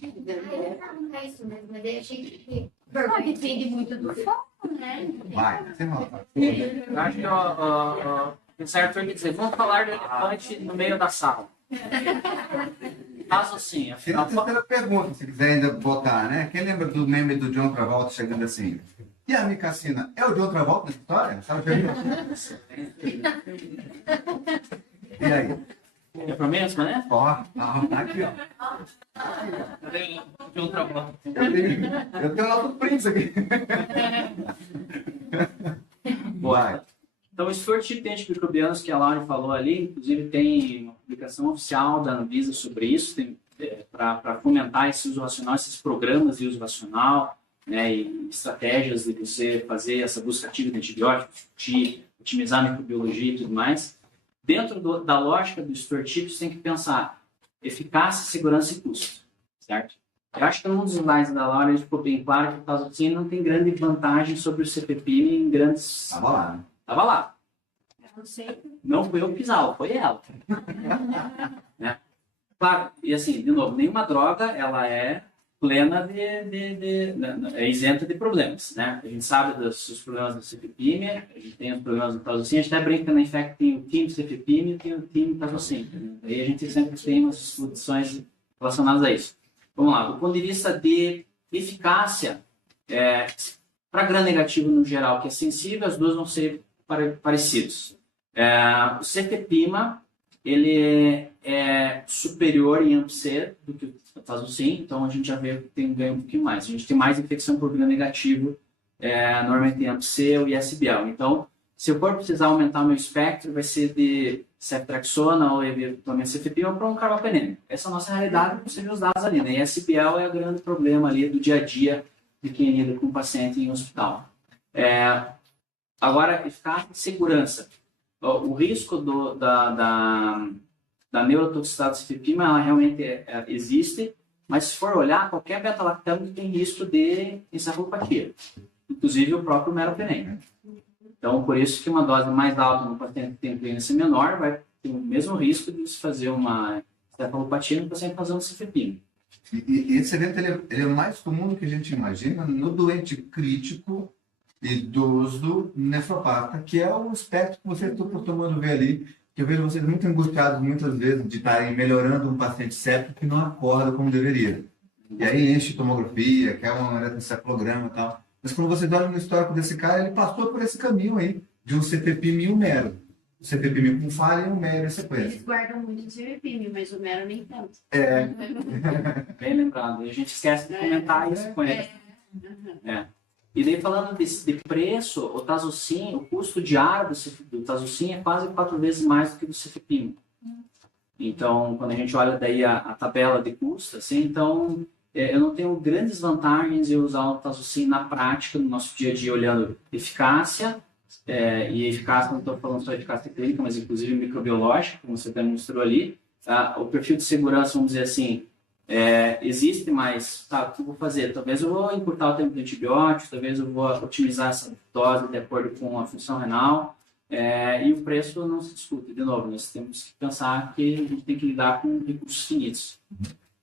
Não é isso mesmo, mas eu achei que depende muito do foco, né? Vai, você não. Eu acho que o certo foi me dizer, vamos falar do elefante no meio da sala. Caso assim, Tem a afinal... terceira pergunta, se quiser ainda botar, né? Quem lembra do meme do John Travolta chegando assim? E a micacina? É o John Travolta nessa história? Sabe e aí? É pra mim, né? Ó, tá aqui, ó. De outra volta. Eu tenho o nosso Prince aqui. Boa. Então, esse tipo de antimicrobianos que a Laura falou ali, inclusive tem uma publicação oficial da Anvisa sobre isso, para fomentar esse uso racional, esses programas de uso racional, né, e estratégias de você fazer essa busca ativa de antibióticos, de otimizar a microbiologia e tudo mais. Dentro da lógica do stewardship, você tem que pensar eficácia, segurança e custo, certo? Eu acho que num dos slides da Laura ficou bem claro que o Tazocin não tem grande vantagem sobre o CPP em grandes... Tava lá, né? Tava lá. Não sei. Não foi eu que pisava, foi ela. Né? Claro, e assim, de novo, nenhuma droga, ela é plena é isenta de problemas, né? A gente sabe dos problemas da cefepime, a gente tem os problemas do Tazocin, a gente até brinca na Infect, tem o time cefepime e tem o time Tazocin. Né? Aí a gente sempre tem umas discussões relacionadas a isso. Vamos lá, do ponto de vista de eficácia, para gram-negativo no geral, que é sensível, as duas vão ser parecidos. O cefepima, ele é superior em AMP-C do que o Tazocin, então a gente já vê que tem um ganho um pouquinho mais. A gente tem mais infecção por gram-negativo, normalmente em AMP-C ou ISBL. Então, se eu for precisar aumentar o meu espectro, vai ser de ceftriaxona ou eventualmente cefepima para um carbapenema. Essa é a nossa realidade, você vê os dados ali, né? ISBL é o grande problema ali do dia a dia de quem lida com o paciente em hospital. Agora, eficácia e segurança. O risco da neurotoxicidade cefepima, ela realmente existe, mas se for olhar, qualquer beta-lactam tem risco de encefalopatia, inclusive o próprio meropenem. Então, por isso que uma dose mais alta no paciente que tem clínica menor vai tem o mesmo risco de se fazer uma cefalopatia no paciente fazendo cefepime. E esse evento ele é mais comum do que a gente imagina no doente crítico, idoso, nefropata, que é o espectro que vocês estão costumando ver ali, que eu vejo vocês muito angustiados muitas vezes de estarem melhorando um paciente séptico que não acorda como deveria. E aí enche tomografia, quer um eletroencefalograma e tal. Mas quando vocês olham no histórico desse cara, ele passou por esse caminho aí, de um cefepime e um mero. O cefepime com falha e um mero em sequência. Eles guardam muito de CVPIM, mas o mero nem tanto. É. Bem lembrado. E a gente esquece de comentar isso com ele. E daí falando de preço, o Tazocin, o custo diário do Tazocin é quase 4 vezes mais do que do cefepime. Então, quando a gente olha daí a tabela de custo, assim, então eu não tenho grandes vantagens em usar o Tazocin na prática, no nosso dia a dia, olhando eficácia, e eficácia, não estou falando só de eficácia clínica, mas inclusive microbiológica, como você demonstrou ali. O perfil de segurança, vamos dizer assim, existe, mas o que eu vou fazer? Talvez eu vou encurtar o tempo de antibióticos, talvez eu vou otimizar essa dose de acordo com a função renal, e o preço não se discute. De novo, nós temos que pensar que a gente tem que lidar com recursos finitos.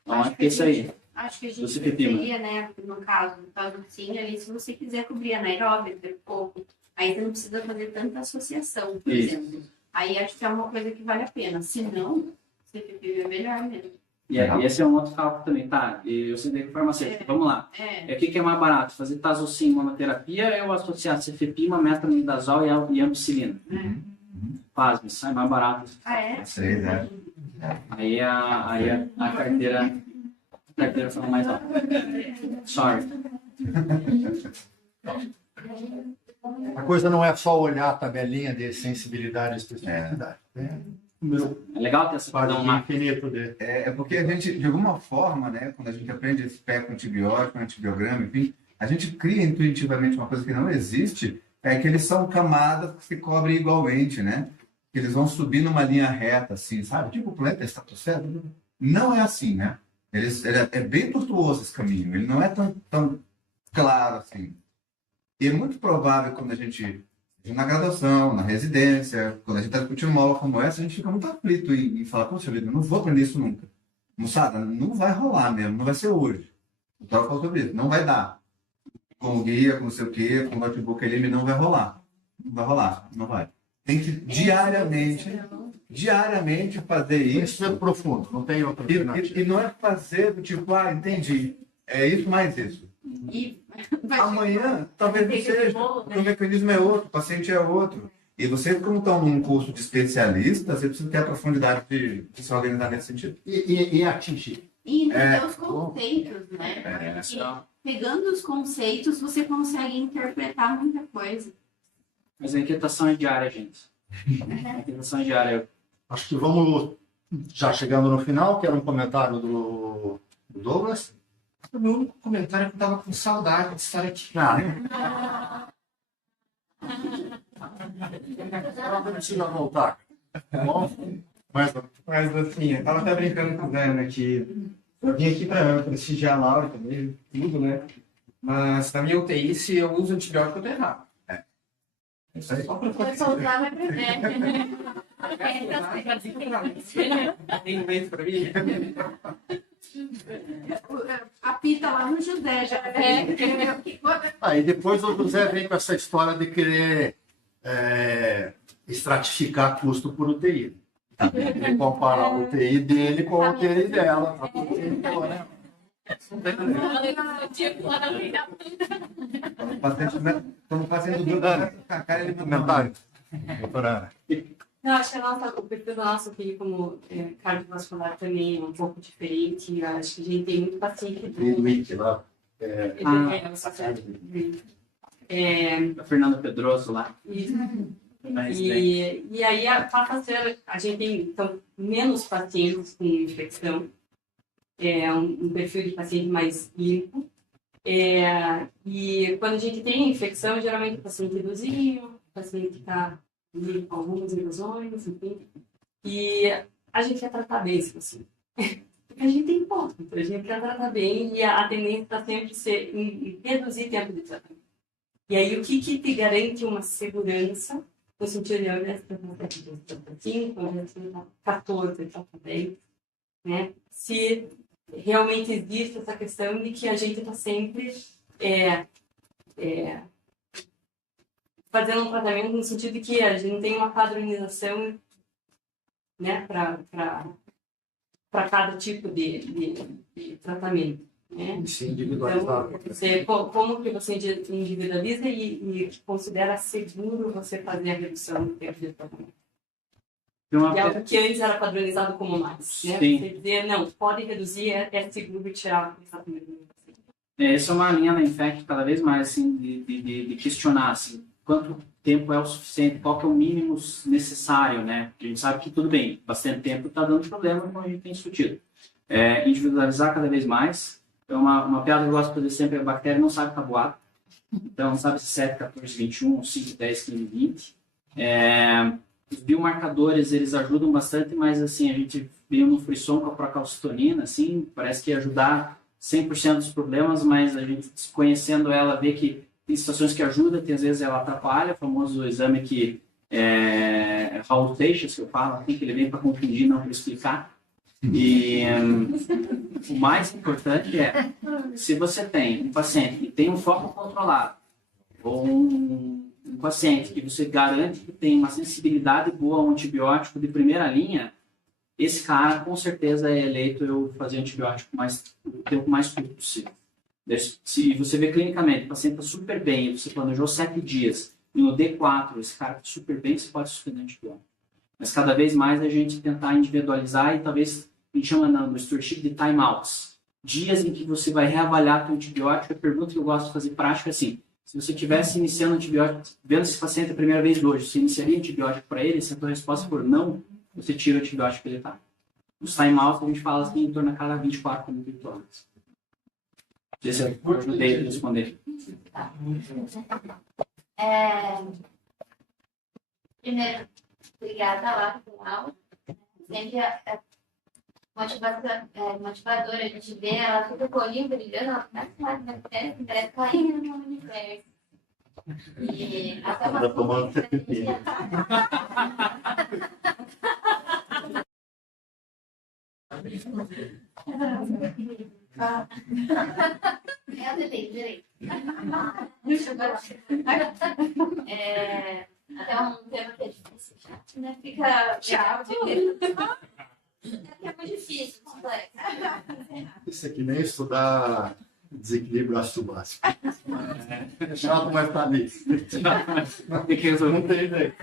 Então, acho que é isso aí. Acho que a Do gente cefepime. preferia, né, no caso do sim, ali, se você quiser cobrir anaeróbico, pouco, aí você não precisa fazer tanta associação, por Isso. exemplo. Aí acho que é uma coisa que vale a pena. Se não, CFP é melhor mesmo. E esse é um outro cálculo também, tá? E eu sentei com farmacêutico. Vamos lá. O que é mais barato? Fazer Tazocin monoterapia ou associar cefepima, metronidazol e ampicilina? Pasme, sai mais barato. Sei, né? Aí a carteira fala mais alto. Sorry. A coisa não é só olhar a tabelinha de sensibilidade e especificidade. É legal ter essa Quase visão um macro. infinito de... É porque a gente, de alguma forma, né, quando a gente aprende esse PEC antibiótico, antibiograma, enfim, a gente cria intuitivamente uma coisa que não existe, é que eles são camadas que se cobrem igualmente, né? Que eles vão subir numa linha reta, assim, sabe? Tipo o planeta estratosfera. Não é assim, né? É bem tortuoso esse caminho, ele não é tão claro assim. E é muito provável quando a gente, na graduação, na residência, quando a gente está discutindo uma aula como essa, a gente fica muito aflito em falar, poxa vida, eu não vou aprender isso nunca. Moçada, não vai rolar mesmo, não vai ser hoje. Eu estava falando sobre isso, não vai dar. Com o guia, com não sei o quê, com o notebook ali, não vai rolar. Não vai rolar, não vai. Tem que diariamente fazer Isso isso. é profundo, não tem outra alternativa. E não é fazer do tipo, entendi, é isso mais isso. E vai Amanhã, talvez não Receita de seja, bolo, porque o mecanismo é outro, o paciente é outro. E vocês, como estão num curso de especialista, você precisa ter a profundidade de se organizar nesse sentido. E atingir. E entender os conceitos, né? E pegando os conceitos, você consegue interpretar muita coisa. Mas a inquietação é diária, gente. A inquietação é diária. Acho que vamos, já chegando no final, quero um comentário do Douglas. O meu único comentário é que eu tava com saudade de estar aqui. Não precisa voltar. Tá bom? Mas Mas assim, eu tava até brincando com o Dana que eu vim aqui para prestigiar a Laura também, tudo, né? Mas na minha UTI, se eu uso antibiótico, eu tô errado. Isso aí só pra Vai soltar, vai pra ver. Tem leite pra mim? A pita lá no José já. aí depois o José vem com essa história de querer estratificar custo por UTI. E comparar a UTI dele com a UTI dela. Tá tudo bem, né? Estamos fazendo dúvida com a cara Comentário, doutora Ana. Não, acho que o perfil do nosso aqui como cardiovascular também é um pouco diferente. Acho que a gente tem muito paciente do... Wiki lá. A Fernanda Pedroso lá. E aí passa a ser, a gente tem então, menos pacientes com infecção, um perfil de paciente mais limpo. E quando a gente tem infecção, geralmente o paciente idosinho, o paciente que está com algumas invasões, enfim. E a gente quer tratar bem esse paciente. Porque a gente tem pouco, então a gente quer tratar bem e a tendência está sempre ser em reduzir tempo de tratamento. E aí o que te garante uma segurança no sentido de, ao invés de 5, ao invés de 14, tá bem, né? Se realmente existe essa questão de que a gente está sempre fazendo um tratamento no sentido de que a gente não tem uma padronização, né, para cada tipo de tratamento, né? Sim, individualizado. Então, como que você individualiza e considera seguro você fazer a redução do tempo de tratamento? E algo que antes era padronizado como mais, né? Sim. Você dizer, não, pode reduzir, é seguro e tirar o tratamento. Essa é uma linha na Infect cada vez mais, assim, de questionar, assim, quanto tempo é o suficiente, qual que é o mínimo necessário, né? A gente sabe que tudo bem, bastante tempo está dando problema, como a gente tem discutido. Individualizar cada vez mais. É uma piada que eu gosto de fazer sempre, a bactéria não sabe tabuar. Então, sabe se 7, 14, 21, 5, 10, 15, 20. Os biomarcadores, eles ajudam bastante, mas, assim, a gente viu no frisson com a procalcitonina, assim, parece que ia ajudar 100% dos problemas, mas a gente, desconhecendo ela, vê que tem situações que ajudam, tem às vezes ela atrapalha, o famoso exame que Raul Seixas, que eu falo, assim, que ele vem para confundir, não para explicar. E o mais importante é, se você tem um paciente que tem um foco controlado, ou um paciente que você garante que tem uma sensibilidade boa ao antibiótico de primeira linha, esse cara, com certeza, é eleito eu fazer antibiótico o tempo mais curto possível. Se você vê clinicamente, o paciente está super bem, você planejou 7 dias, e no D4 esse cara está super bem, você pode suspender antibiótico. Mas cada vez mais a gente tentar individualizar e talvez a gente chama no stewardship de timeouts. Dias em que você vai reavaliar o antibiótico. A pergunta que eu gosto de fazer prática é assim, se você estivesse iniciando antibiótico, vendo esse paciente a primeira vez hoje, você iniciaria antibiótico para ele? Se a sua resposta for não, você tira o antibiótico que ele está. Os timeouts a gente fala assim em torno a cada 24 minutos horas. Não sei se eu ajudei a responder. Primeiro, obrigada lá pela aula. Sempre é motivadora, a gente vê ela super colinha, brilhando, ela começa mais bactérias, parece caindo no universo. E até uma Tá tomando TPP. Eu tenho direito. Até um tema que é difícil, chato, né? Fica chato. É muito difícil, complexo. Isso aqui nem estudar desequilíbrio ácido básico. É chato, mas tá ali. Tem que resolver. Não tem ideia.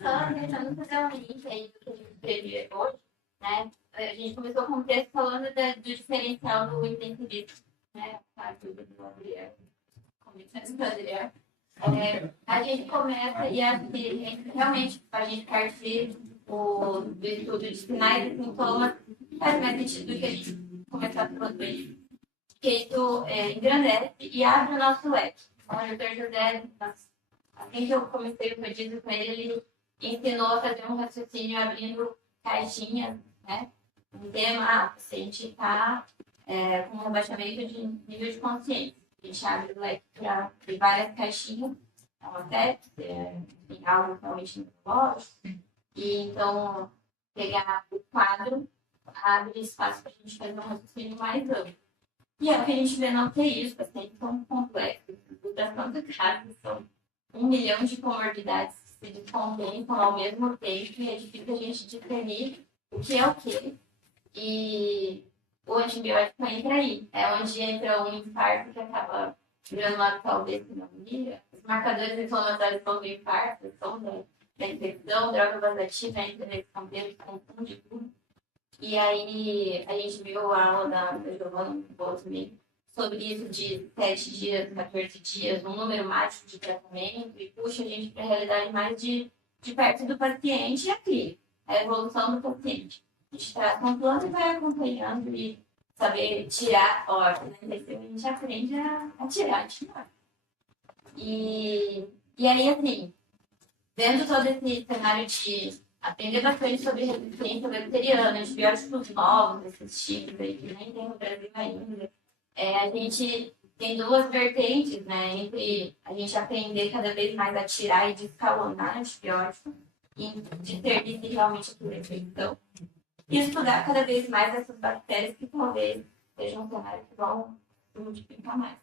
Só tentando fazer um link aí do que a gente escreveu hoje, né? A gente começou com um texto falando do diferencial do intensivismo, né? A dúvida do Adriano, comentários do Adriano. A gente começa e realmente a gente partir do estudo de sinais e sintomas faz mais sentido do que a gente começar falando isso. Porque isso engrandece e abre o nosso leque. Então, o Dr. José, assim que eu comecei o pedido com ele ensinou a fazer um raciocínio abrindo caixinhas, né? Um tema, o paciente está com um rebaixamento de nível de consciência. A gente abre o leque para várias caixinhas, é uma sepse, tem algo realmente neurológico. E então, pegar o quadro abre espaço para a gente fazer um raciocínio mais amplo. E é o que a gente vê na UTI, os pacientes são complexos, mutação do caso, são 1 milhão de comorbidades que se descompensam ao mesmo tempo e é difícil a gente discernir o que é o quê. E o antibiótico entra aí. É onde entra um infarto que acaba granulado talvez pneumonia. Os marcadores inflamatórios são do infarto, são da infecção, droga vasativa entra nesse contexto, confunde tudo. E aí a gente viu a aula da Giovana no também sobre isso de 7 dias, 14 dias, um número mágico de tratamento e puxa a gente para a realidade mais de perto do paciente e aqui, a evolução do paciente. A gente trata um plano e vai acompanhando e saber tirar ordem, né? A gente aprende a tirar de ordem. E aí, assim, vendo todo esse cenário de aprender bastante sobre resistência bacteriana, antibióticos novos, esses tipos aí que nem tem no Brasil ainda, a gente tem duas vertentes, né? Entre a gente aprender cada vez mais a tirar e descalonar antibiótico e discernir se realmente aquilo é infecção. E estudar cada vez mais essas bactérias que talvez sejam um cenário que vão se multiplicar mais.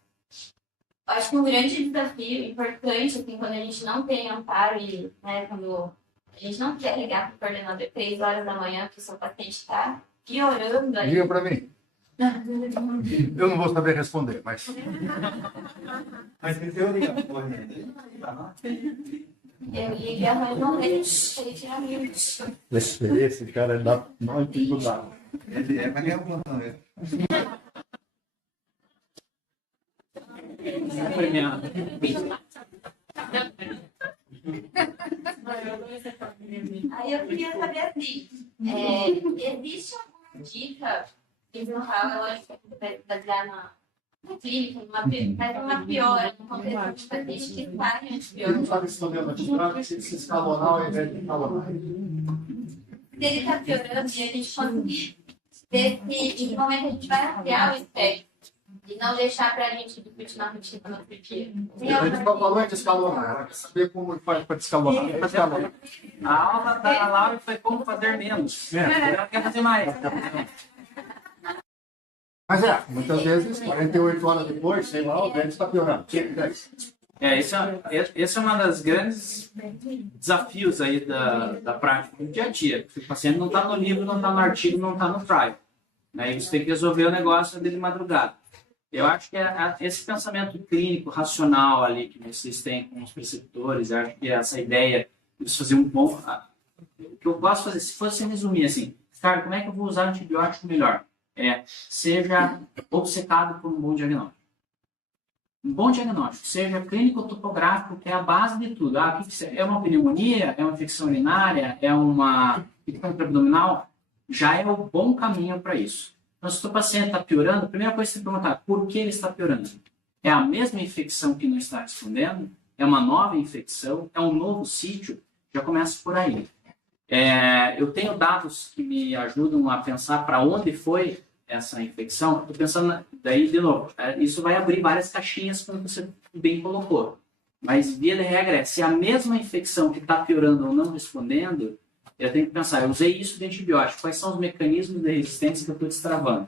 Eu acho que um grande desafio importante, assim, quando a gente não tem amparo e, né, quando a gente não quer ligar para o coordenador 3 horas da manhã que o seu paciente está piorando aí. Diga para mim. Eu não vou saber responder, mas... Mas que teoria? Eu ligo a não deixo, ele tira muito. Esse cara dá uma dificuldade. Ele é, mas é um plantão mesmo. Premiado. Aí eu queria saber assim, existe alguma dica visual, é lógico que vai basear na clínica, mas uma piora no contexto de paciente que está em Ele não antibiótico. sabe responder ao antibiótico se escalonar ao invés de escalonar. Se ele está piorando e a gente conseguir ver se em que momento a gente vai ampliar o espectro e não deixar para a gente discutir na rotina no outro dia. A gente falou de escalonar, ela quer saber como faz para descalonar. Escalonar. A aula da Laura foi como fazer menos. Ela quer fazer mais. Mas muitas vezes, 48 horas depois, sei lá, o dente está piorando. Esse é uma das grandes desafios aí da prática do dia a dia. O paciente não está no livro, não está no artigo, não está no trial. Né? E você tem que resolver o negócio dele de madrugada. Eu acho que esse pensamento clínico, racional ali que vocês têm com os preceptores, eu acho que essa ideia de fazer um bom... O que eu posso fazer, se fosse resumir assim, cara, como é que eu vou usar antibiótico melhor? Seja obcecado por um bom diagnóstico. Um bom diagnóstico, seja clínico-topográfico, que é a base de tudo. É uma pneumonia? É uma infecção urinária? É uma infecção abdominal? Já é o bom caminho para isso. Então, se o paciente está piorando, a primeira coisa que você tem que perguntar, por que ele está piorando? É a mesma infecção que não está respondendo? É uma nova infecção? É um novo sítio? Já começa por aí. Eu tenho dados que me ajudam a pensar para onde foi essa infecção. Estou pensando, daí, de novo, isso vai abrir várias caixinhas, como você bem colocou. Mas, via de regra, se é a mesma infecção que está piorando ou não respondendo, eu tenho que pensar, eu usei isso de antibiótico, quais são os mecanismos de resistência que eu estou destravando?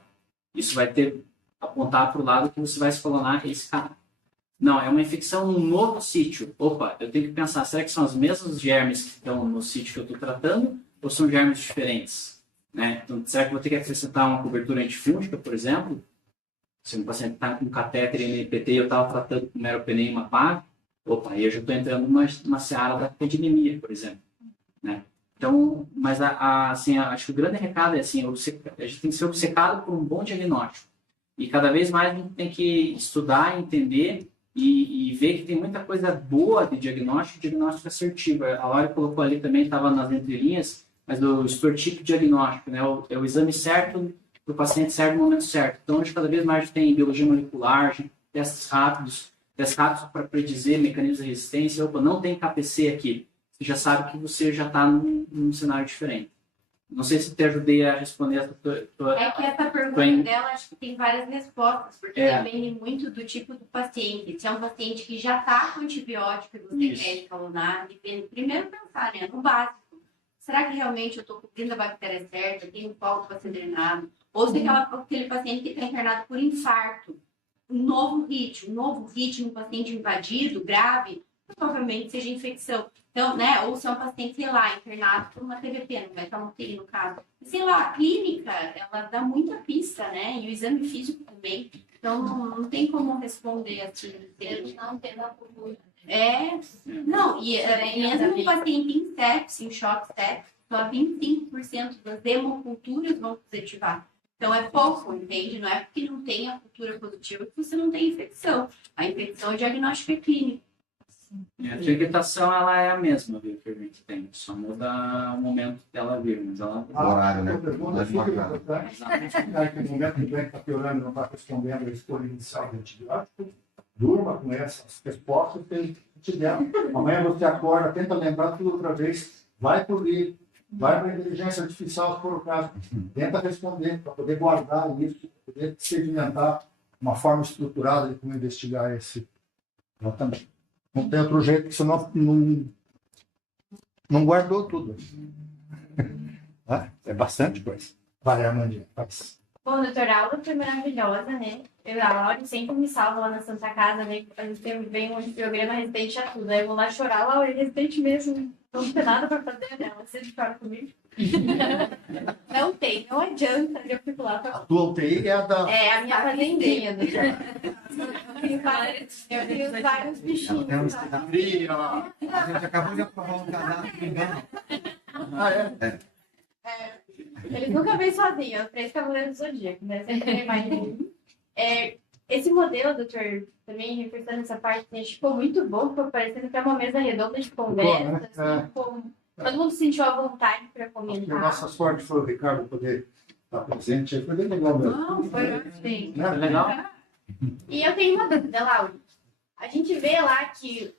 Isso vai apontar para o lado que você vai escalonar esse cara. Não, é uma infecção num novo sítio. Opa, eu tenho que pensar, será que são os mesmos germes que estão no sítio que eu estou tratando ou são germes diferentes? Né? Então, será que eu vou ter que acrescentar uma cobertura antifúngica, por exemplo? Se um paciente está com catéter e NPT e eu estava tratando com meropenem PAV, opa, aí eu já estou entrando numa seara da epidemia, por exemplo. Né? Então, mas assim, acho que o grande recado é assim, a gente tem que ser obcecado por um bom diagnóstico. E cada vez mais a gente tem que estudar, entender e ver que tem muita coisa boa de diagnóstico assertivo. A Laura colocou ali também, estava nas entrelinhas, mas o estotipo diagnóstico, né? É o exame certo para o paciente certo no momento certo. Então, hoje, cada vez mais a gente tem biologia molecular, testes rápidos para predizer mecanismos de resistência. Opa, não tem KPC aqui. Você já sabe que você já está num cenário diferente. Não sei se te ajudei a responder essa É que essa pergunta dela, acho que tem várias respostas, porque depende muito do tipo do paciente. Se é um paciente que já está com antibiótico e você quer escalonar, primeiro pensar, né, no básico. Será que realmente eu estou cobrindo a bactéria certa? Tem um foco para ser drenado? Ou se aquele paciente que está internado por infarto, um novo ritmo, um paciente invadido, grave, provavelmente seja infecção. Então, né, ou se é um paciente, sei lá, internado por uma TVP, não vai estar no UTI no caso. Sei lá, a clínica, ela dá muita pista, né? E o exame físico também. Então, não tem como responder assim. Eles não tendo a cultura. Não, e mesmo um paciente em sepsis, em choque sepsis, só 25% das hemoculturas vão positivar. Então, é pouco, entende? Não é porque não tem a cultura positiva que você não tem infecção. A infecção é diagnóstico clínico. A etiquetação ela é a mesma, viu, que a gente tem. Só muda o momento dela vir, mas ela... O horário, né? Pergunta super importante. Que no momento que o doente está piorando e não está respondendo a escolha inicial de antibiótico, durma com essas respostas que ele te der. Amanhã você acorda, tenta lembrar tudo outra vez, vai por ir, vai para a inteligência artificial, se for o caso. Tenta responder, para poder guardar isso, para poder sedimentar uma forma estruturada de como investigar esse. Exatamente. Não tem outro jeito, que você não guardou tudo. É bastante coisa. Vai, Armandinha, faz. Bom, doutora, a aula foi maravilhosa, né? Eu e a Laura sempre me salva lá na Santa Casa, né? A gente sempre vem um programa resistente a tudo. Aí eu vou lá chorar, Laura, é resistente mesmo. Não tem nada pra fazer, né? Você chora comigo. Não tem, não adianta. Eu fico lá pra... A tua UTI é a da. É a minha fazendinha, né? Eu tenho vários bichinhos. Tem uns tá? Fria lá. A gente acabou de aprovar um cadastro, me engano. Ah, é? Eles nunca vêm sozinhos, os 3 cavaleiros do Zodíaco, né? Sempre tem mais de um. Esse modelo, doutor, também reforçando essa parte, né, ficou muito bom, ficou parecendo que é uma mesa redonda de conversa. Ficou, né? Ficou... Todo mundo se sentiu à vontade para A comentar. nossa sorte foi o Ricardo poder estar presente. Aí foi bem legal mesmo. Não, foi assim. Né? Legal? E eu tenho uma dúvida, Laura. A gente vê lá que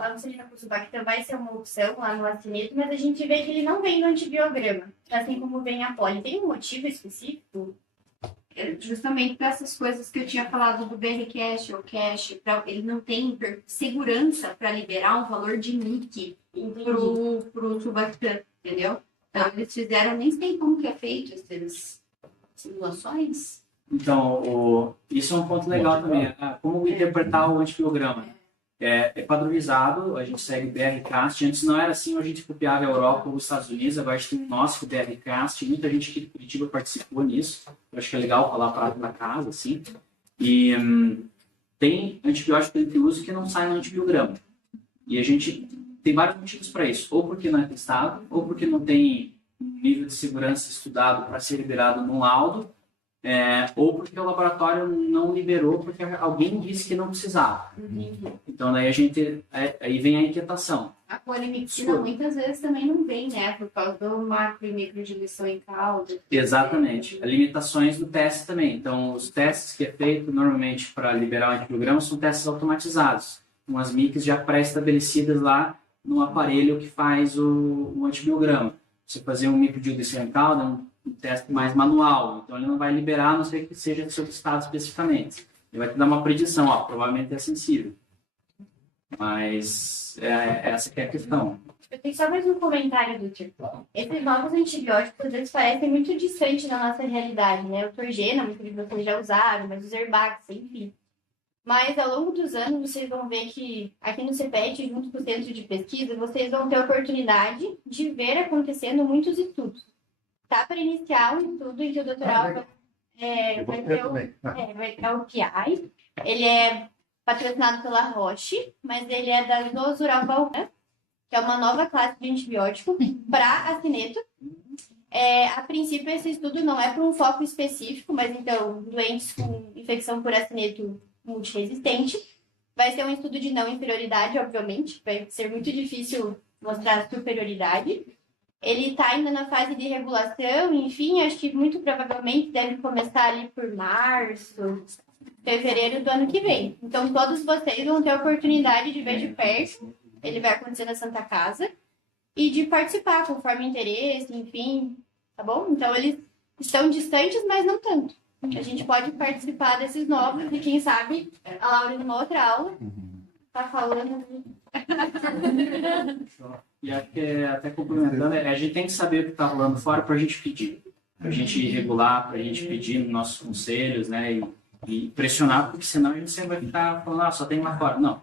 a insulina por Sulbactam vai ser uma opção lá no acineto, mas a gente vê que ele não vem no antibiograma, assim como vem a poli. Tem um motivo específico? Justamente para essas coisas que eu tinha falado do BRCash ou cash, ele não tem segurança para liberar um valor de NIC pro Sulbactam, entendeu? Então eles fizeram, nem sei como que é feito essas simulações. Então, isso é um ponto legal também. Como interpretar o antibiograma? É padronizado, a gente segue o BRCast. Antes não era assim, a gente copiava a Europa ou os Estados Unidos, agora a gente tem o nosso BRCast. Muita gente aqui de Curitiba participou nisso. Eu acho que é legal falar para casa, assim. E tem antibiótico entre uso que não sai no antibiograma. E a gente tem vários motivos para isso. Ou porque não é testado, ou porque não tem nível de segurança estudado para ser liberado num laudo, ou porque o laboratório não liberou porque alguém disse que não precisava. Então daí aí vem a inquietação. A polimixina muitas vezes também não vem, né? Por causa do macro e microdiluição em calda. Exatamente. As limitações do teste também. Então os testes que é feito normalmente para liberar o antibiograma são testes automatizados, com as MICs já pré-estabelecidas lá no aparelho que faz o antibiograma. Você fazer um microdiluição em calda um teste mais manual, então ele não vai liberar, a não ser que seja solicitado especificamente. Ele vai te dar uma predição, provavelmente é sensível. Mas essa que é a questão. Eu tenho só mais um comentário, doutor. Esses novos antibióticos, às vezes, parecem muito distantes da nossa realidade, né? O Torgena, muitos de vocês já usaram, mas os Herbax, enfim. Mas, ao longo dos anos, vocês vão ver que, aqui no CEPET, junto com o Centro de Pesquisa, vocês vão ter a oportunidade de ver acontecendo muitos estudos. Tá para iniciar um estudo em que o doutoral vai ter o PI. Ele é patrocinado pela Roche, mas ele é da Zosural-Valgan, que é uma nova classe de antibiótico para acineto. A princípio, esse estudo não é para um foco específico, mas então, doentes com infecção por acineto multiresistente. Vai ser um estudo de não inferioridade, obviamente. Vai ser muito difícil mostrar superioridade. Ele está ainda na fase de regulação, enfim, acho que muito provavelmente deve começar ali por março, fevereiro do ano que vem. Então, todos vocês vão ter a oportunidade de ver de perto. Ele vai acontecer na Santa Casa. E de participar, conforme interesse, enfim, tá bom? Então, eles estão distantes, mas não tanto. A gente pode participar desses novos e, quem sabe, a Laura, numa outra aula, tá falando... E até complementando, a gente tem que saber o que está rolando fora para a gente pedir. Para a gente regular, para a gente pedir nos nossos conselhos, né? E pressionar, porque senão a gente sempre vai ficar falando, só tem lá fora. Não,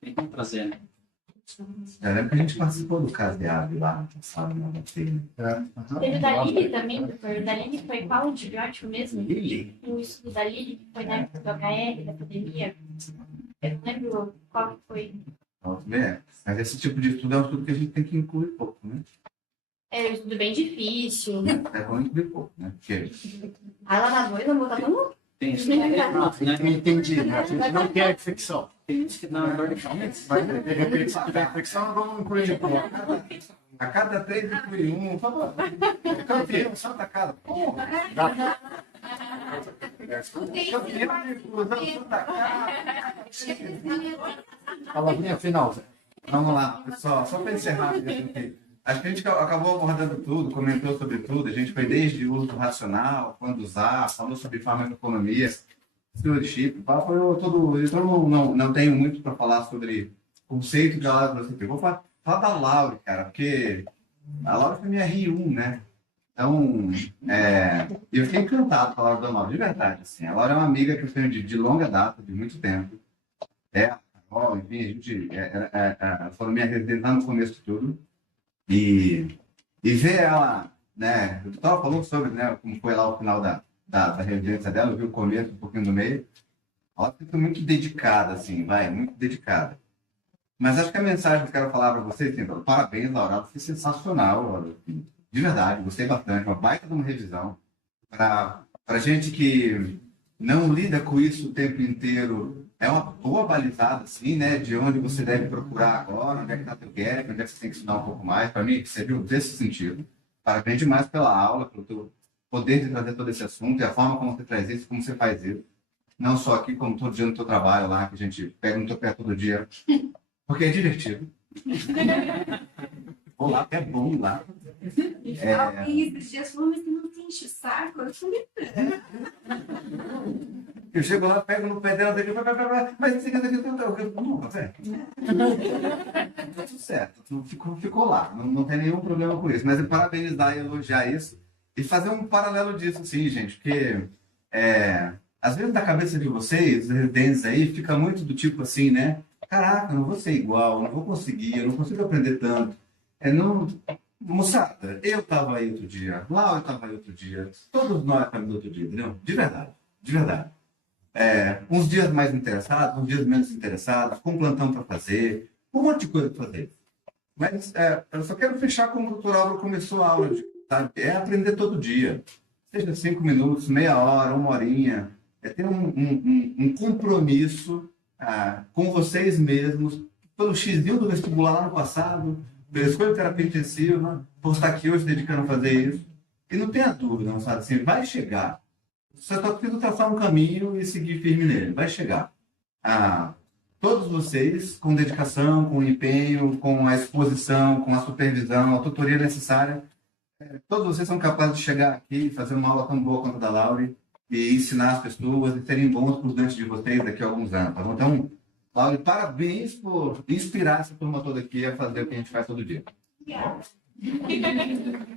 tem como trazer, né? Eu lembro que a gente participou do caso de ave lá, sabe? Teve o da Lili também, doutor. O da Lili foi qual antibiótico mesmo? Lili? O estudo da Lili, que foi na época do HR, da pandemia. Eu não lembro qual que foi. Mas esse tipo de estudo é um estudo que a gente tem que incluir pouco, né? É um estudo bem difícil. É bom incluir pouco, né? Porque... Lá na dois, não botar todo mundo? Tem isso que pronto, né? Entendi, né? A gente não quer infecção. Tem isso que dá dor de cabeça. Mas, de repente, se tiver infecção, vamos incluir de pouco. A cada 3 inclui um, por favor. Campeão, Santa Casa. Porra! Campeão de inclusão, Santa Casa. Palavrinha final, Zé. Vamos lá, pessoal, só para encerrar aqui. Acho que a gente acabou abordando tudo, comentou sobre tudo. A gente foi desde o uso racional, quando usar, falou sobre farmacoeconomia. stewardship, foi todo. Então não tenho muito para falar sobre o conceito de Laura que você pegou. Vou falar da Laura, cara, porque a Laura foi minha R1, né? Então, eu fiquei encantado com a Laura da Laura, de verdade. Assim. A Laura é uma amiga que eu tenho de longa data, de muito tempo. Enfim, a gente foi minha residente lá no começo de tudo. E ver ela, né? O Vitória falou sobre, né, como foi lá o final da residência dela, eu vi o começo, um pouquinho do meio. Ela foi muito dedicada, assim, muito dedicada. Mas acho que a mensagem que eu quero falar para vocês, assim, parabéns, Laura, foi sensacional, de verdade, gostei bastante, uma baita de uma revisão. Para gente que não lida com isso o tempo inteiro, é uma boa balizada, assim, né, de onde você deve procurar agora, onde é que está teu gap, onde é que você tem que estudar um pouco mais. Para mim, serviu desse sentido. Parabéns demais pela aula, pelo teu poder de trazer todo esse assunto e a forma como você traz isso, como você faz isso. Não só aqui, como todo dia no teu trabalho lá, que a gente pega no teu pé todo dia. Porque é divertido. Vou lá, é bom lá. Alguém esses dias falou, mas você não te enche o saco? Eu falei, eu chego lá, pego no pé dela, mas você quer dizer que eu não, café. Tá tudo certo, ficou lá. Não tem nenhum problema com isso. Mas eu parabenizar e elogiar isso e fazer um paralelo disso, assim, gente, porque às vezes na cabeça de vocês, os residentes aí, fica muito do tipo assim, né? Caraca, eu não vou ser igual, eu não vou conseguir, eu não consigo aprender tanto. Moçada, eu estava aí outro dia, Laura estava aí outro dia, todos nós estamos outro dia, entendeu? De verdade, de verdade. Uns dias mais interessados, uns dias menos interessados, com plantão para fazer, um monte de coisa para fazer. Mas eu só quero fechar como o doutor Álvaro começou a aula, sabe? É aprender todo dia. Seja 5 minutos, meia hora, 1 horinha. É ter um compromisso com vocês mesmos, pelo X-View do vestibular lá no passado, pela escolha de terapia intensiva, por estar aqui hoje dedicando a fazer isso. E não tenha dúvida, não sabe? Assim, vai chegar. Você só precisa traçar um caminho e seguir firme nele. Vai chegar. Todos vocês, com dedicação, com empenho, com a exposição, com a supervisão, a tutoria necessária, todos vocês são capazes de chegar aqui e fazer uma aula tão boa quanto a da Laura e ensinar as pessoas e serem bons estudantes de vocês daqui a alguns anos. Tá bom? Então, Laura, parabéns por inspirar essa turma toda aqui a fazer o que a gente faz todo dia. obrigada.